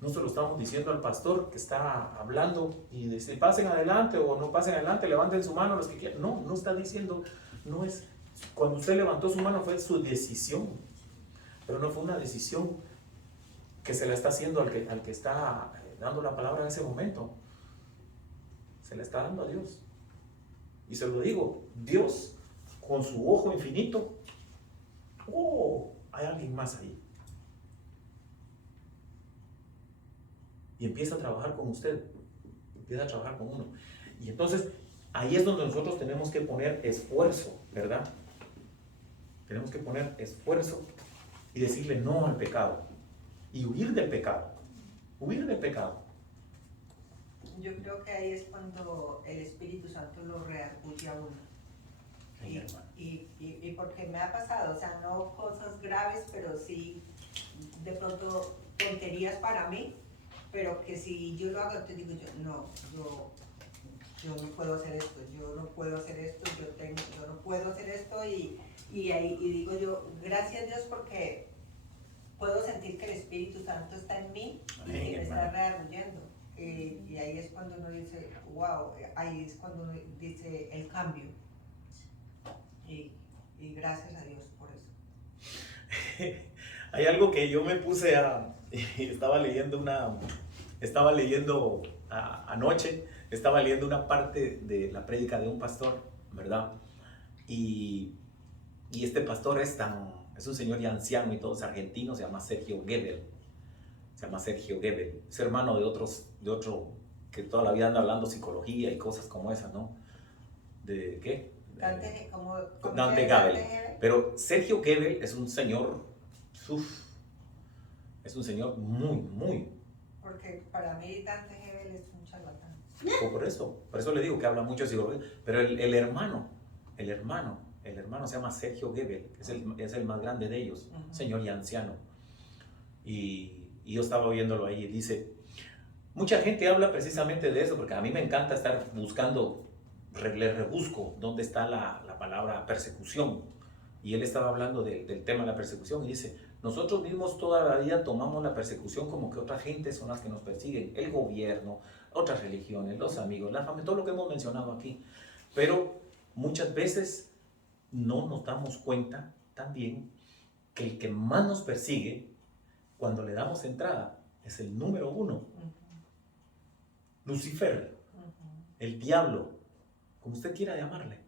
no se lo estamos diciendo al pastor que está hablando y dice, pasen adelante o no pasen adelante, levanten su mano los que quieran. No está diciendo, no es, cuando usted levantó su mano fue su decisión, pero no fue una decisión que se la está haciendo al que está dando la palabra en ese momento. Se la está dando a Dios. Y se lo digo, Dios con su ojo infinito, hay alguien más ahí. Y empieza a trabajar con usted, empieza a trabajar con uno. Y entonces, ahí es donde nosotros tenemos que poner esfuerzo, ¿verdad? Tenemos que poner esfuerzo y decirle no al pecado. Y huir del pecado. Huir del pecado. Yo creo que ahí es cuando el Espíritu Santo lo reargulle a uno. Y porque me ha pasado, o sea, no cosas graves, pero sí de pronto tonterías para mí, pero que si yo lo hago, te digo yo no puedo hacer esto, yo no puedo hacer esto, yo no puedo hacer esto y digo yo, gracias a Dios porque puedo sentir que el Espíritu Santo está en mí y que me está reargullendo. Y ahí es cuando uno dice, wow, ahí es cuando uno dice el cambio. Y gracias a Dios por eso. Hay algo que yo me puse anoche, estaba leyendo una parte de la prédica de un pastor, ¿verdad? Y Y este pastor es un señor ya anciano y todo, es argentino, se llama Sergio Gebel. Se llama Sergio Gebel. Es hermano de otro que toda la vida anda hablando psicología y cosas como esas, ¿no? ¿De qué? Dante, ¿cómo Dante es Gebel. Gebel? Pero Sergio Gebel es un señor, es un señor muy, Porque para mí Dante Gebel es un charlatán. por eso le digo que habla mucho de psicología. Pero el hermano se llama Sergio Gebel, es el más grande de ellos, Ujú. señor y anciano. Y yo estaba viéndolo ahí y dice, mucha gente habla precisamente de eso, porque a mí me encanta estar buscando, le rebusco dónde está la palabra persecución. Y él estaba hablando del tema de la persecución y dice, nosotros mismos toda la vida tomamos la persecución como que otras gentes son las que nos persiguen, el gobierno, otras religiones, los amigos, la familia, todo lo que hemos mencionado aquí. Pero muchas veces no nos damos cuenta también que el que más nos persigue cuando le damos entrada es el número 1, Ujú, Lucifer, ujú. el diablo, como usted quiera llamarle.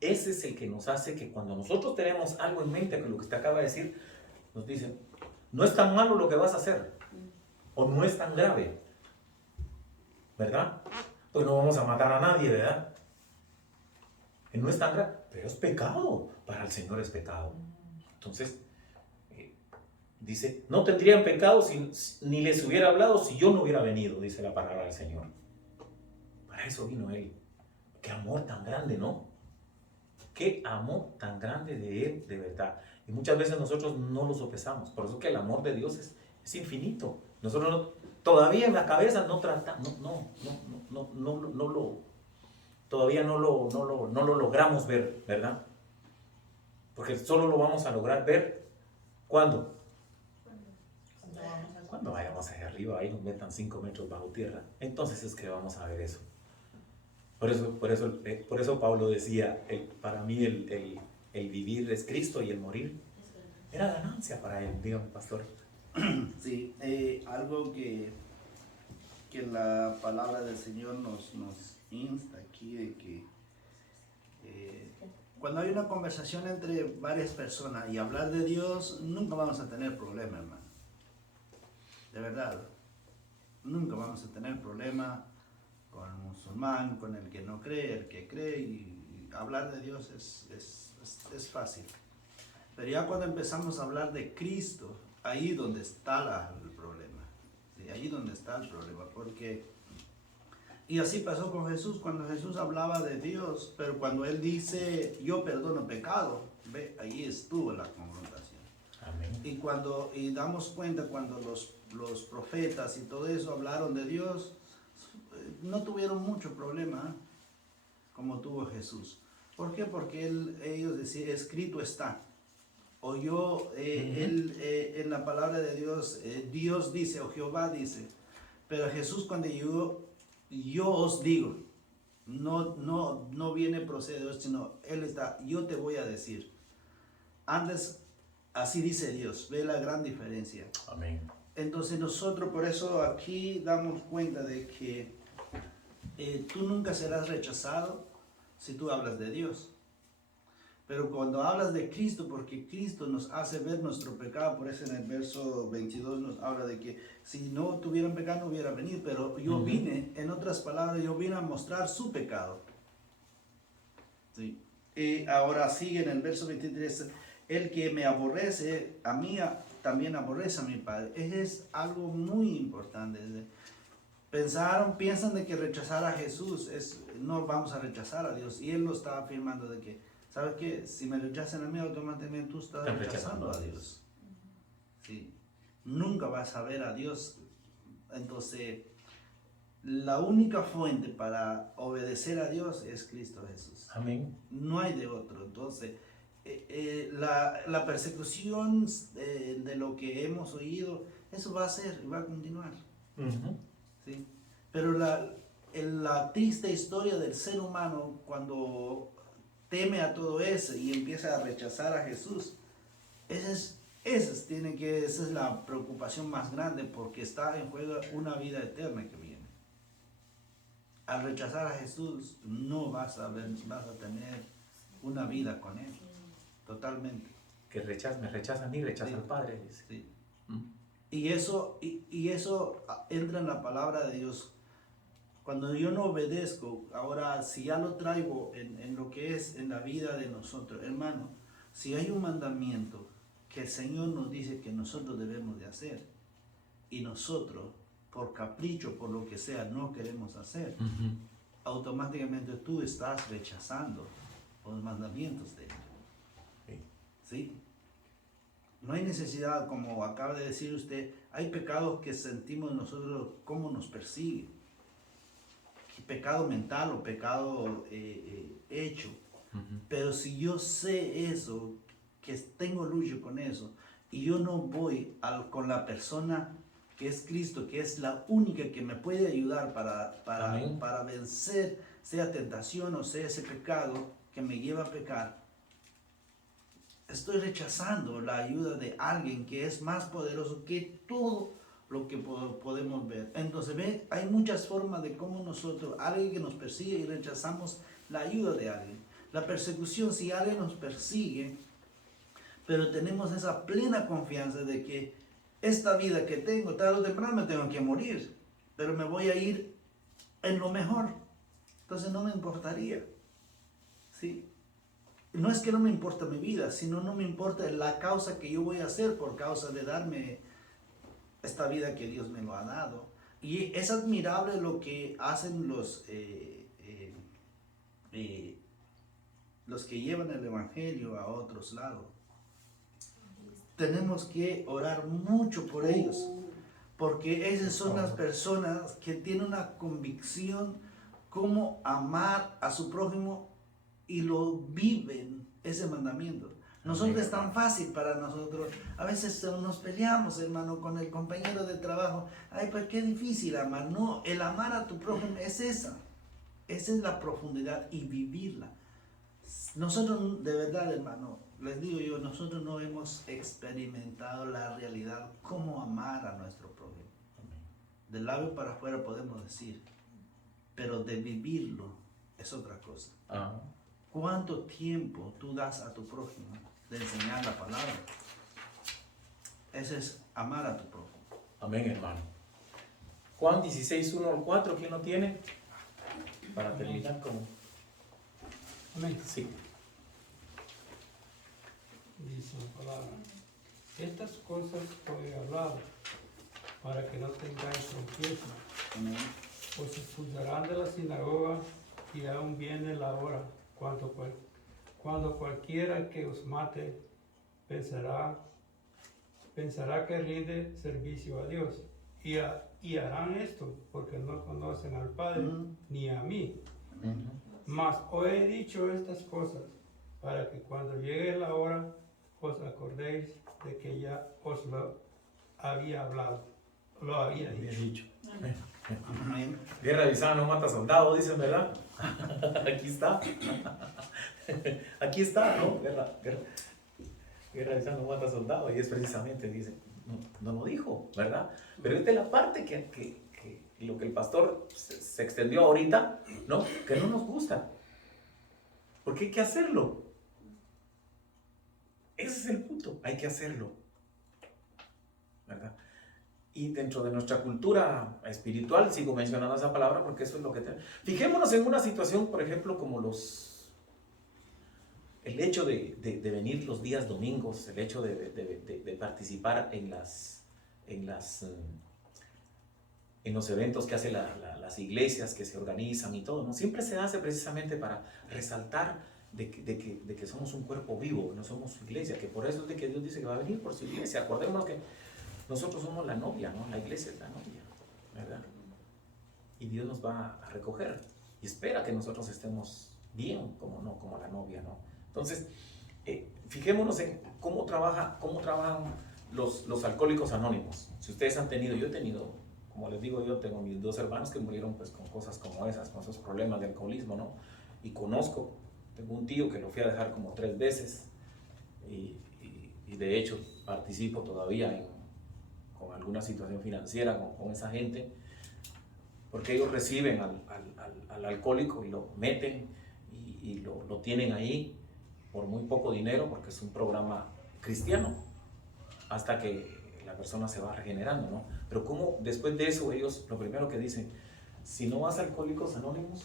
Ese es el que nos hace que cuando nosotros tenemos algo en mente, que lo que usted acaba de decir, nos dicen, no es tan malo lo que vas a hacer, o no es tan grave, ¿verdad? Pues no vamos a matar a nadie, ¿verdad? Que no es tan grave, pero es pecado, para el Señor es pecado. Entonces, dice, no tendrían pecado ni les hubiera hablado si yo no hubiera venido, dice la palabra del Señor. Para eso vino Él. Qué amor tan grande, ¿no? Qué amor tan grande de Él, de verdad. Y muchas veces nosotros no lo sopesamos. Por eso que el amor de Dios es infinito. Nosotros todavía en la cabeza no tratamos, todavía no lo logramos ver, ¿verdad? Porque solo lo vamos a lograr ver ¿cuándo? Cuando vayamos hacia arriba, ahí nos metan 5 metros bajo tierra. Entonces es que vamos a ver eso. Por eso Pablo decía, para mí el vivir es Cristo y el morir era ganancia para él. Dígame, pastor. Sí, algo que la palabra del Señor nos insta aquí de que cuando hay una conversación entre varias personas y hablar de Dios, nunca vamos a tener problema, hermano. De verdad, nunca vamos a tener problema con el musulmán, con el que no cree, el que cree, y hablar de Dios es fácil. Pero ya cuando empezamos a hablar de Cristo, ahí donde está el problema. ¿Sí? Ahí donde está el problema, porque... Y así pasó con Jesús, cuando Jesús hablaba de Dios, pero cuando Él dice, yo perdono pecado, ve, ahí estuvo la confrontación. Amén. Y damos cuenta cuando los profetas y todo eso hablaron de Dios, no tuvieron mucho problema como tuvo Jesús. ¿Por qué? Porque ellos decían, escrito está. O yo, en la palabra de Dios, Dios dice, o Jehová dice. Pero Jesús cuando yo os digo, no viene proceder, sino Él está, yo te voy a decir. Antes, así dice Dios, ve la gran diferencia. Amén. Entonces nosotros por eso aquí damos cuenta de que tú nunca serás rechazado si tú hablas de Dios. Pero cuando hablas de Cristo, porque Cristo nos hace ver nuestro pecado, por eso en el verso 22 nos habla de que si no tuvieran pecado no hubiera venido, pero yo vine, en otras palabras, yo vine a mostrar su pecado. ¿Sí? Y ahora sigue en el verso 23, el que me aborrece, a mí también aborrece a mi Padre. Es algo muy importante. Piensan de que rechazar a Jesús no vamos a rechazar a Dios. Y Él lo está afirmando de que, ¿sabes qué? Si me rechazan a mí, automáticamente tú estás rechazando a Dios. ¿Sí? Nunca vas a ver a Dios. Entonces, la única fuente para obedecer a Dios es Cristo Jesús. Amén. No hay de otro. Entonces, la persecución de lo que hemos oído, eso va a ser y va a continuar. ¿Sí? Pero la triste historia del ser humano cuando teme a todo eso y empieza a rechazar a Jesús, esa es la preocupación más grande, porque está en juego una vida eterna que viene. Al rechazar a Jesús no vas a tener una vida con Él, totalmente. Que me rechaza a mí, rechaza Sí. al Padre. Dice. Sí. ¿Mm? Y eso entra en la palabra de Dios. Cuando yo no obedezco, ahora si ya lo traigo en lo que es en la vida de nosotros, hermano, si hay un mandamiento que el Señor nos dice que nosotros debemos de hacer, y nosotros, por capricho, por lo que sea, no queremos hacer, automáticamente tú estás rechazando los mandamientos de Él. Sí. ¿Sí? No hay necesidad, como acaba de decir usted, hay pecados que sentimos nosotros cómo nos persigue. Pecado mental o pecado hecho. Pero si yo sé eso, que tengo lucha con eso, y yo no voy con la persona que es Cristo, que es la única que me puede ayudar Amén. para vencer, sea tentación o sea ese pecado que me lleva a pecar, estoy rechazando la ayuda de alguien que es más poderoso que todo lo que podemos ver. Entonces, ve, hay muchas formas de cómo nosotros, alguien que nos persigue y rechazamos la ayuda de alguien. La persecución, si alguien nos persigue, pero tenemos esa plena confianza de que esta vida que tengo, tarde o temprano me tengo que morir, pero me voy a ir en lo mejor. Entonces no me importaría. ¿Sí? No es que no me importa mi vida, sino no me importa la causa que yo voy a hacer por causa de darme esta vida que Dios me lo ha dado. Y es admirable lo que hacen los que llevan el evangelio a otros lados. Tenemos que orar mucho por ellos, porque esas son las personas que tienen una convicción cómo amar a su prójimo y lo viven, ese mandamiento. Nosotros es tan fácil para nosotros, a veces nos peleamos, hermano, con el compañero de trabajo. Ay, pues qué difícil amar. No, el amar a tu prójimo es esa es la profundidad y vivirla. Nosotros, de verdad, hermano, les digo yo, nosotros no hemos experimentado la realidad, cómo amar a nuestro prójimo. Del labio para afuera podemos decir, pero de vivirlo es otra cosa. ¿Cuánto tiempo tú das a tu prójimo de enseñar la palabra? Ese es amar a tu prójimo. Amén, hermano. Juan 16, 1 al 4, ¿quién lo tiene? Para terminar con... Amén. Sí. Dice la palabra. Estas cosas os he hablado para que no tengáis tropiezo. Os expulsarán de la sinagoga y aún viene la hora cuando cualquiera que os mate pensará que rinde servicio a Dios. Y harán esto porque no conocen al Padre ni a mí. Mas os he dicho estas cosas para que cuando llegue la hora os acordéis de que ya os lo había hablado, lo había dicho. Amén. Guerra avisada no mata soldado, dicen, ¿verdad? Aquí está. Aquí está, ¿no? Guerra avisada no mata soldado. Y es precisamente, dice, no lo dijo, ¿verdad? Pero esta es la parte que lo que el pastor se extendió ahorita, ¿no? Que no nos gusta. Porque hay que hacerlo. Ese es el punto, hay que hacerlo, ¿verdad? Y dentro de nuestra cultura espiritual, sigo mencionando esa palabra porque eso es lo que tenemos. Fijémonos en una situación, por ejemplo, como el hecho de venir los días domingos, el hecho de participar en los eventos que hacen las iglesias, que se organizan y todo, ¿no? Siempre se hace precisamente para resaltar de que somos un cuerpo vivo, no somos su iglesia, que por eso es de que Dios dice que va a venir por su iglesia. Acordémonos que nosotros somos la novia, ¿no? La iglesia es la novia, ¿verdad? Y Dios nos va a recoger y espera que nosotros estemos bien como la novia, ¿no? Entonces, fijémonos en cómo trabajan los alcohólicos anónimos. Si ustedes han tenido, yo he tenido, como les digo, yo tengo mis 2 hermanos que murieron pues con cosas como esas, con esos problemas de alcoholismo, ¿no? Y conozco, tengo un tío que lo fui a dejar como 3 veces y de hecho participo todavía con alguna situación financiera con esa gente, porque ellos reciben al alcohólico y lo meten y lo tienen ahí por muy poco dinero, porque es un programa cristiano, hasta que la persona se va regenerando, ¿no? Pero como después de eso ellos lo primero que dicen, si no vas a Alcohólicos Anónimos,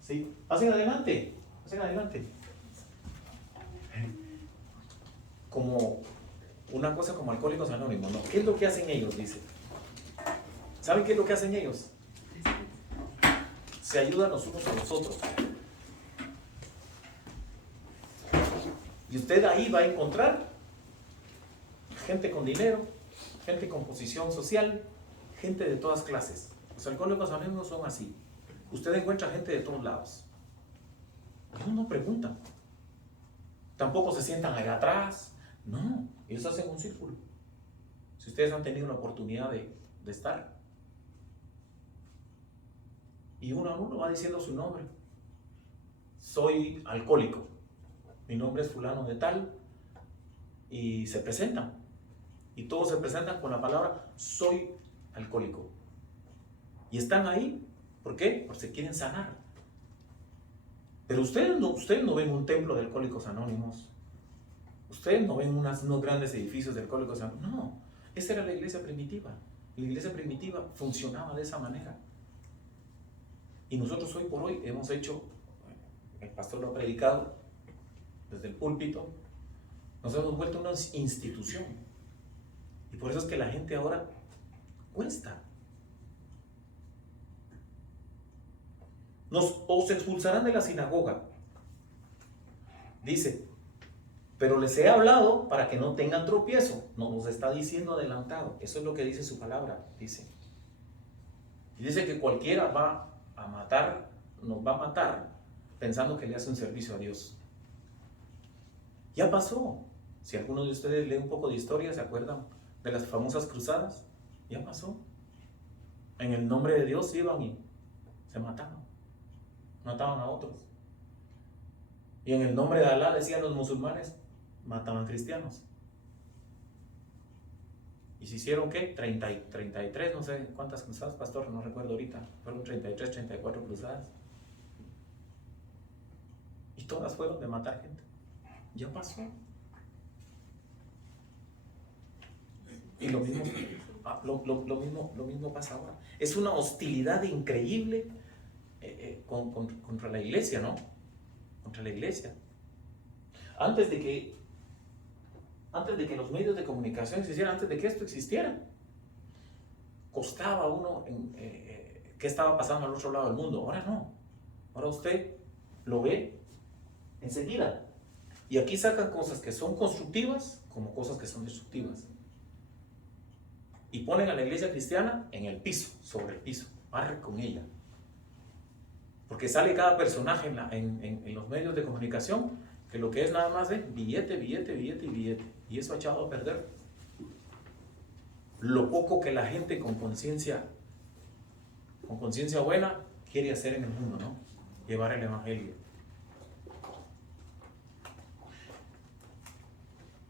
sí, pasen adelante, pasen adelante. Como una cosa como Alcohólicos Anónimos, ¿no? ¿Qué es lo que hacen ellos? Dice. ¿Saben qué es lo que hacen ellos? Se ayudan los unos a los otros. Y usted ahí va a encontrar gente con dinero, gente con posición social, gente de todas clases. Los Alcohólicos Anónimos son así. Usted encuentra gente de todos lados. Ellos no preguntan. Tampoco se sientan allá atrás. No, ellos hacen un círculo. Si ustedes han tenido la oportunidad de estar. Y uno a uno va diciendo su nombre. Soy alcohólico. Mi nombre es fulano de tal. Y se presentan. Y todos se presentan con la palabra soy alcohólico. Y están ahí. ¿Por qué? Porque se quieren sanar. Pero ustedes no ven un templo de Alcohólicos Anónimos. Ustedes no ven unos grandes edificios de Alcohólicos Anónimos. No, esa era la iglesia primitiva. La iglesia primitiva funcionaba de esa manera. Y nosotros hoy por hoy hemos hecho, el pastor lo ha predicado desde el púlpito, nos hemos vuelto una institución. Y por eso es que la gente ahora cuesta. Os expulsarán de la sinagoga. Dice, pero les he hablado para que no tengan tropiezo. Nos está diciendo adelantado. Eso es lo que dice su palabra. Dice. Y dice que cualquiera va a matar, nos va a matar pensando que le hace un servicio a Dios. Ya pasó. Si alguno de ustedes lee un poco de historia, ¿se acuerdan de las famosas cruzadas? Ya pasó. En el nombre de Dios iban y se mataban. Mataban a otros. Y en el nombre de Alá, decían los musulmanes, mataban cristianos. ¿Y se hicieron qué? 33, no sé cuántas cruzadas, pastor, no recuerdo ahorita. Fueron 33, 34 cruzadas. Y todas fueron de matar gente. Ya pasó. Y lo mismo, lo mismo pasa ahora. Es una hostilidad increíble contra la iglesia, ¿no? Contra la iglesia. Antes de que los medios de comunicación se hicieran, antes de que esto existiera, costaba uno qué estaba pasando al otro lado del mundo. Ahora no. Ahora usted lo ve enseguida. Y aquí sacan cosas que son constructivas como cosas que son destructivas. Y ponen a la iglesia cristiana en el piso, sobre el piso. Barre con ella. Porque sale cada personaje en los medios de comunicación que lo que es nada más de billete, billete, billete y billete. Y eso ha echado a perder lo poco que la gente con conciencia buena quiere hacer en el mundo, ¿no? Llevar el evangelio.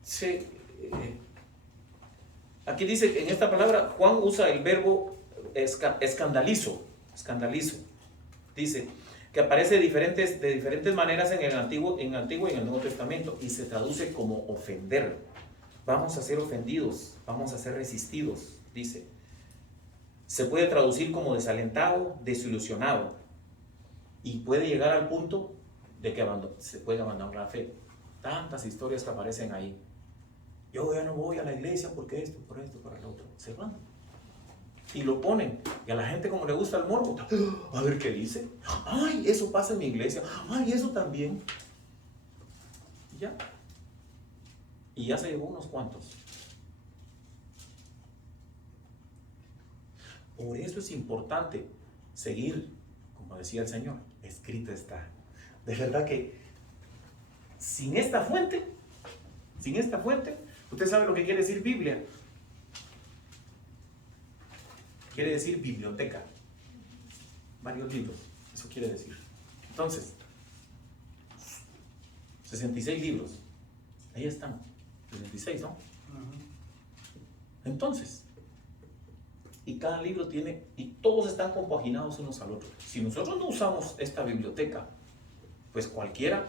Sí, aquí dice que en esta palabra Juan usa el verbo escandalizo. Dice que aparece de diferentes maneras en el Antiguo y en el Nuevo Testamento y se traduce como ofender. Vamos a ser ofendidos, vamos a ser resistidos, dice. Se puede traducir como desalentado, desilusionado y puede llegar al punto de que se puede abandonar la fe. Tantas historias que aparecen ahí. Yo ya no voy a la iglesia porque esto, por el otro. Se van. Y lo ponen. Y a la gente como le gusta el morbo, a ver qué dice. Ay, eso pasa en mi iglesia. Ay, eso también. Y ya. Y ya se llevó unos cuantos. Por eso es importante seguir, como decía el Señor, escrito está. De verdad que sin esta fuente, usted sabe lo que quiere decir Biblia. Quiere decir biblioteca. Varios libros, eso quiere decir. Entonces, 66 libros. Ahí están. 66, ¿no? Entonces, y cada libro tiene, y todos están compaginados unos al otro. Si nosotros no usamos esta biblioteca, pues cualquiera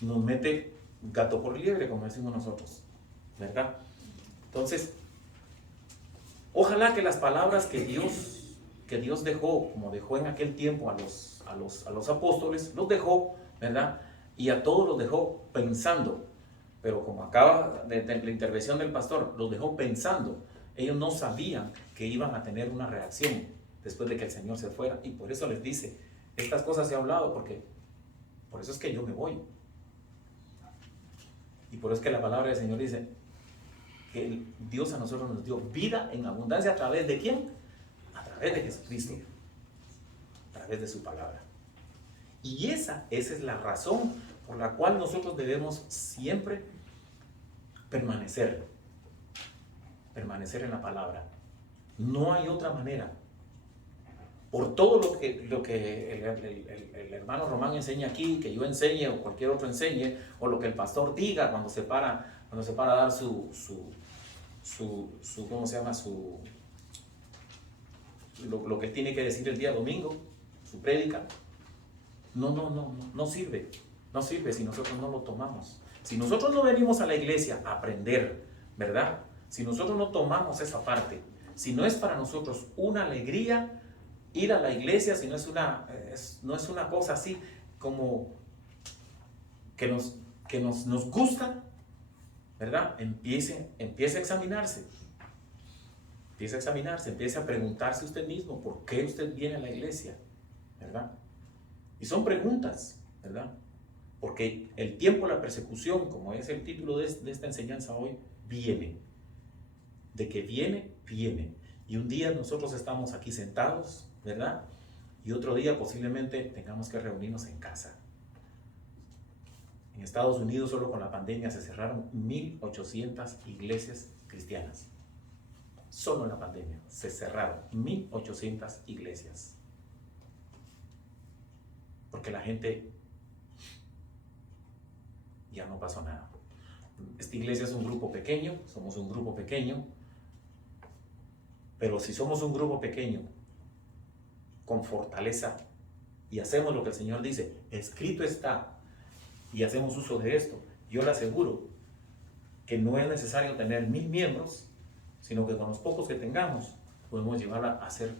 nos mete gato por liebre, como decimos nosotros, ¿verdad? Entonces, ojalá que las palabras que Dios dejó, como dejó en aquel tiempo a los apóstoles, los dejó, ¿verdad? Y a todos los dejó pensando, pero como acaba de la intervención del pastor, los dejó pensando. Ellos no sabían que iban a tener una reacción después de que el Señor se fuera, y por eso les dice, estas cosas he hablado, porque por eso es que yo me voy. Y por eso es que la palabra del Señor dice que Dios a nosotros nos dio vida en abundancia. ¿A través de quién? A través de Jesucristo, a través de su palabra. Y esa es la razón por la cual nosotros debemos siempre permanecer en la palabra. No hay otra manera. Por todo lo que el hermano Román enseña aquí, que yo enseñe o cualquier otro enseñe, o lo que el pastor diga cuando se para a dar ¿cómo se llama? Lo que tiene que decir el día domingo, su prédica, no sirve. No sirve si nosotros no lo tomamos. Si nosotros no venimos a la iglesia a aprender, ¿verdad? Si nosotros no tomamos esa parte, si no es para nosotros una alegría ir a la iglesia, si no es una cosa así como que nos gusta, ¿verdad? Empiece a examinarse. Empiece a preguntarse usted mismo por qué usted viene a la iglesia, ¿verdad? Y son preguntas, ¿verdad? Porque el tiempo de la persecución, como es el título de esta enseñanza hoy, viene. De que viene. Y un día nosotros estamos aquí sentados, ¿verdad? Y otro día posiblemente tengamos que reunirnos en casa. En Estados Unidos, solo con la pandemia, se cerraron 1,800 iglesias cristianas. Solo en la pandemia se cerraron 1,800 iglesias. Porque la gente ya no pasó nada. Esta iglesia es un grupo pequeño, somos un grupo pequeño, pero si somos un grupo pequeño con fortaleza y hacemos lo que el Señor dice, escrito está, y hacemos uso de esto, yo le aseguro que no es necesario tener 1,000 miembros, sino que con los pocos que tengamos podemos llevar a hacer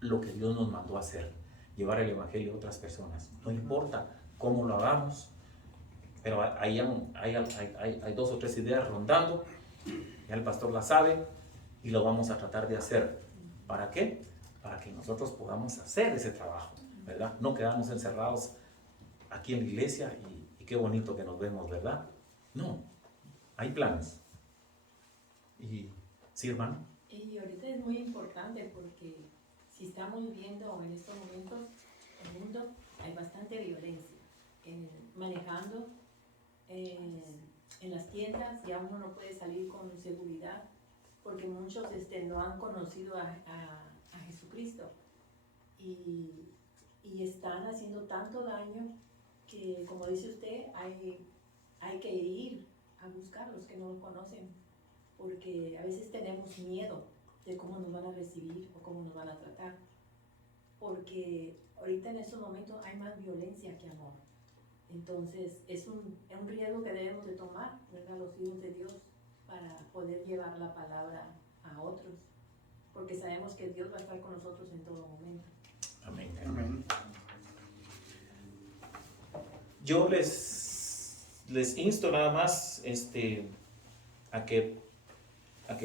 lo que Dios nos mandó a hacer, llevar el evangelio a otras personas. No importa cómo lo hagamos, pero hay 2 o 3 ideas rondando, ya el pastor las sabe y lo vamos a tratar de hacer. ¿Para qué? Para que nosotros podamos hacer ese trabajo, ¿verdad? No quedamos encerrados aquí en la iglesia y qué bonito que nos vemos, ¿verdad? No, hay planes. Y sí, hermano. Y ahorita es muy importante porque si estamos viendo en estos momentos el mundo, hay bastante violencia manejando en las tiendas. Ya uno no puede salir con seguridad porque muchos no han conocido a Jesucristo y están haciendo tanto daño que, como dice usted, hay que ir a buscar a los que no lo conocen, porque a veces tenemos miedo de cómo nos van a recibir o cómo nos van a tratar, porque ahorita en estos momentos hay más violencia que amor. Entonces es un riesgo que debemos de tomar, ¿verdad? Los hijos de Dios, para poder llevar la palabra a otros, porque sabemos que Dios va a estar con nosotros en todo momento. Amén. Amén. Yo les insto nada más a que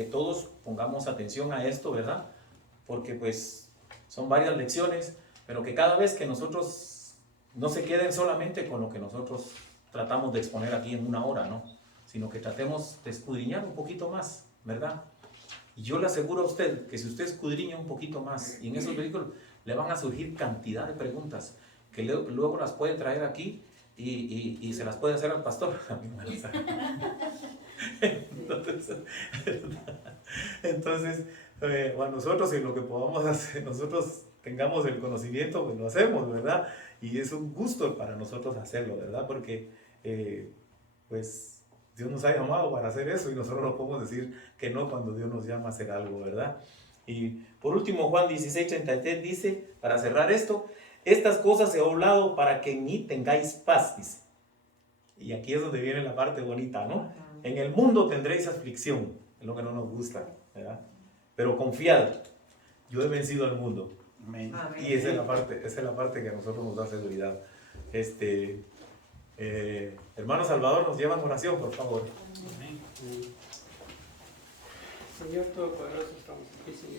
todos pongamos atención a esto, ¿verdad? Porque pues son varias lecciones, pero que cada vez que nosotros no se queden solamente con lo que nosotros tratamos de exponer aquí en 1 hora, ¿no? Sino que tratemos de escudriñar un poquito más, ¿verdad? Y yo le aseguro a usted que si usted escudriña un poquito más, y en esos versículos le van a surgir cantidad de preguntas que luego las puede traer aquí y se las puede hacer al pastor. Entonces a nosotros, en lo que podamos hacer, nosotros tengamos el conocimiento, pues lo hacemos, ¿verdad? Y es un gusto para nosotros hacerlo, ¿verdad? Porque pues Dios nos ha llamado para hacer eso y nosotros no podemos decir que no cuando Dios nos llama a hacer algo, ¿verdad? Y por último, Juan 16:33 dice, para cerrar esto, estas cosas he hablado para que en mí tengáis paz, dice. Y aquí es donde viene la parte bonita, ¿no? En el mundo tendréis aflicción, es lo que no nos gusta, ¿verdad? Pero confiad, yo he vencido al mundo. Amén. Amén. Y esa es la parte que a nosotros nos da seguridad. Hermano Salvador, nos lleva en oración, por favor. Señor Todopoderoso, estamos aquí, Señor,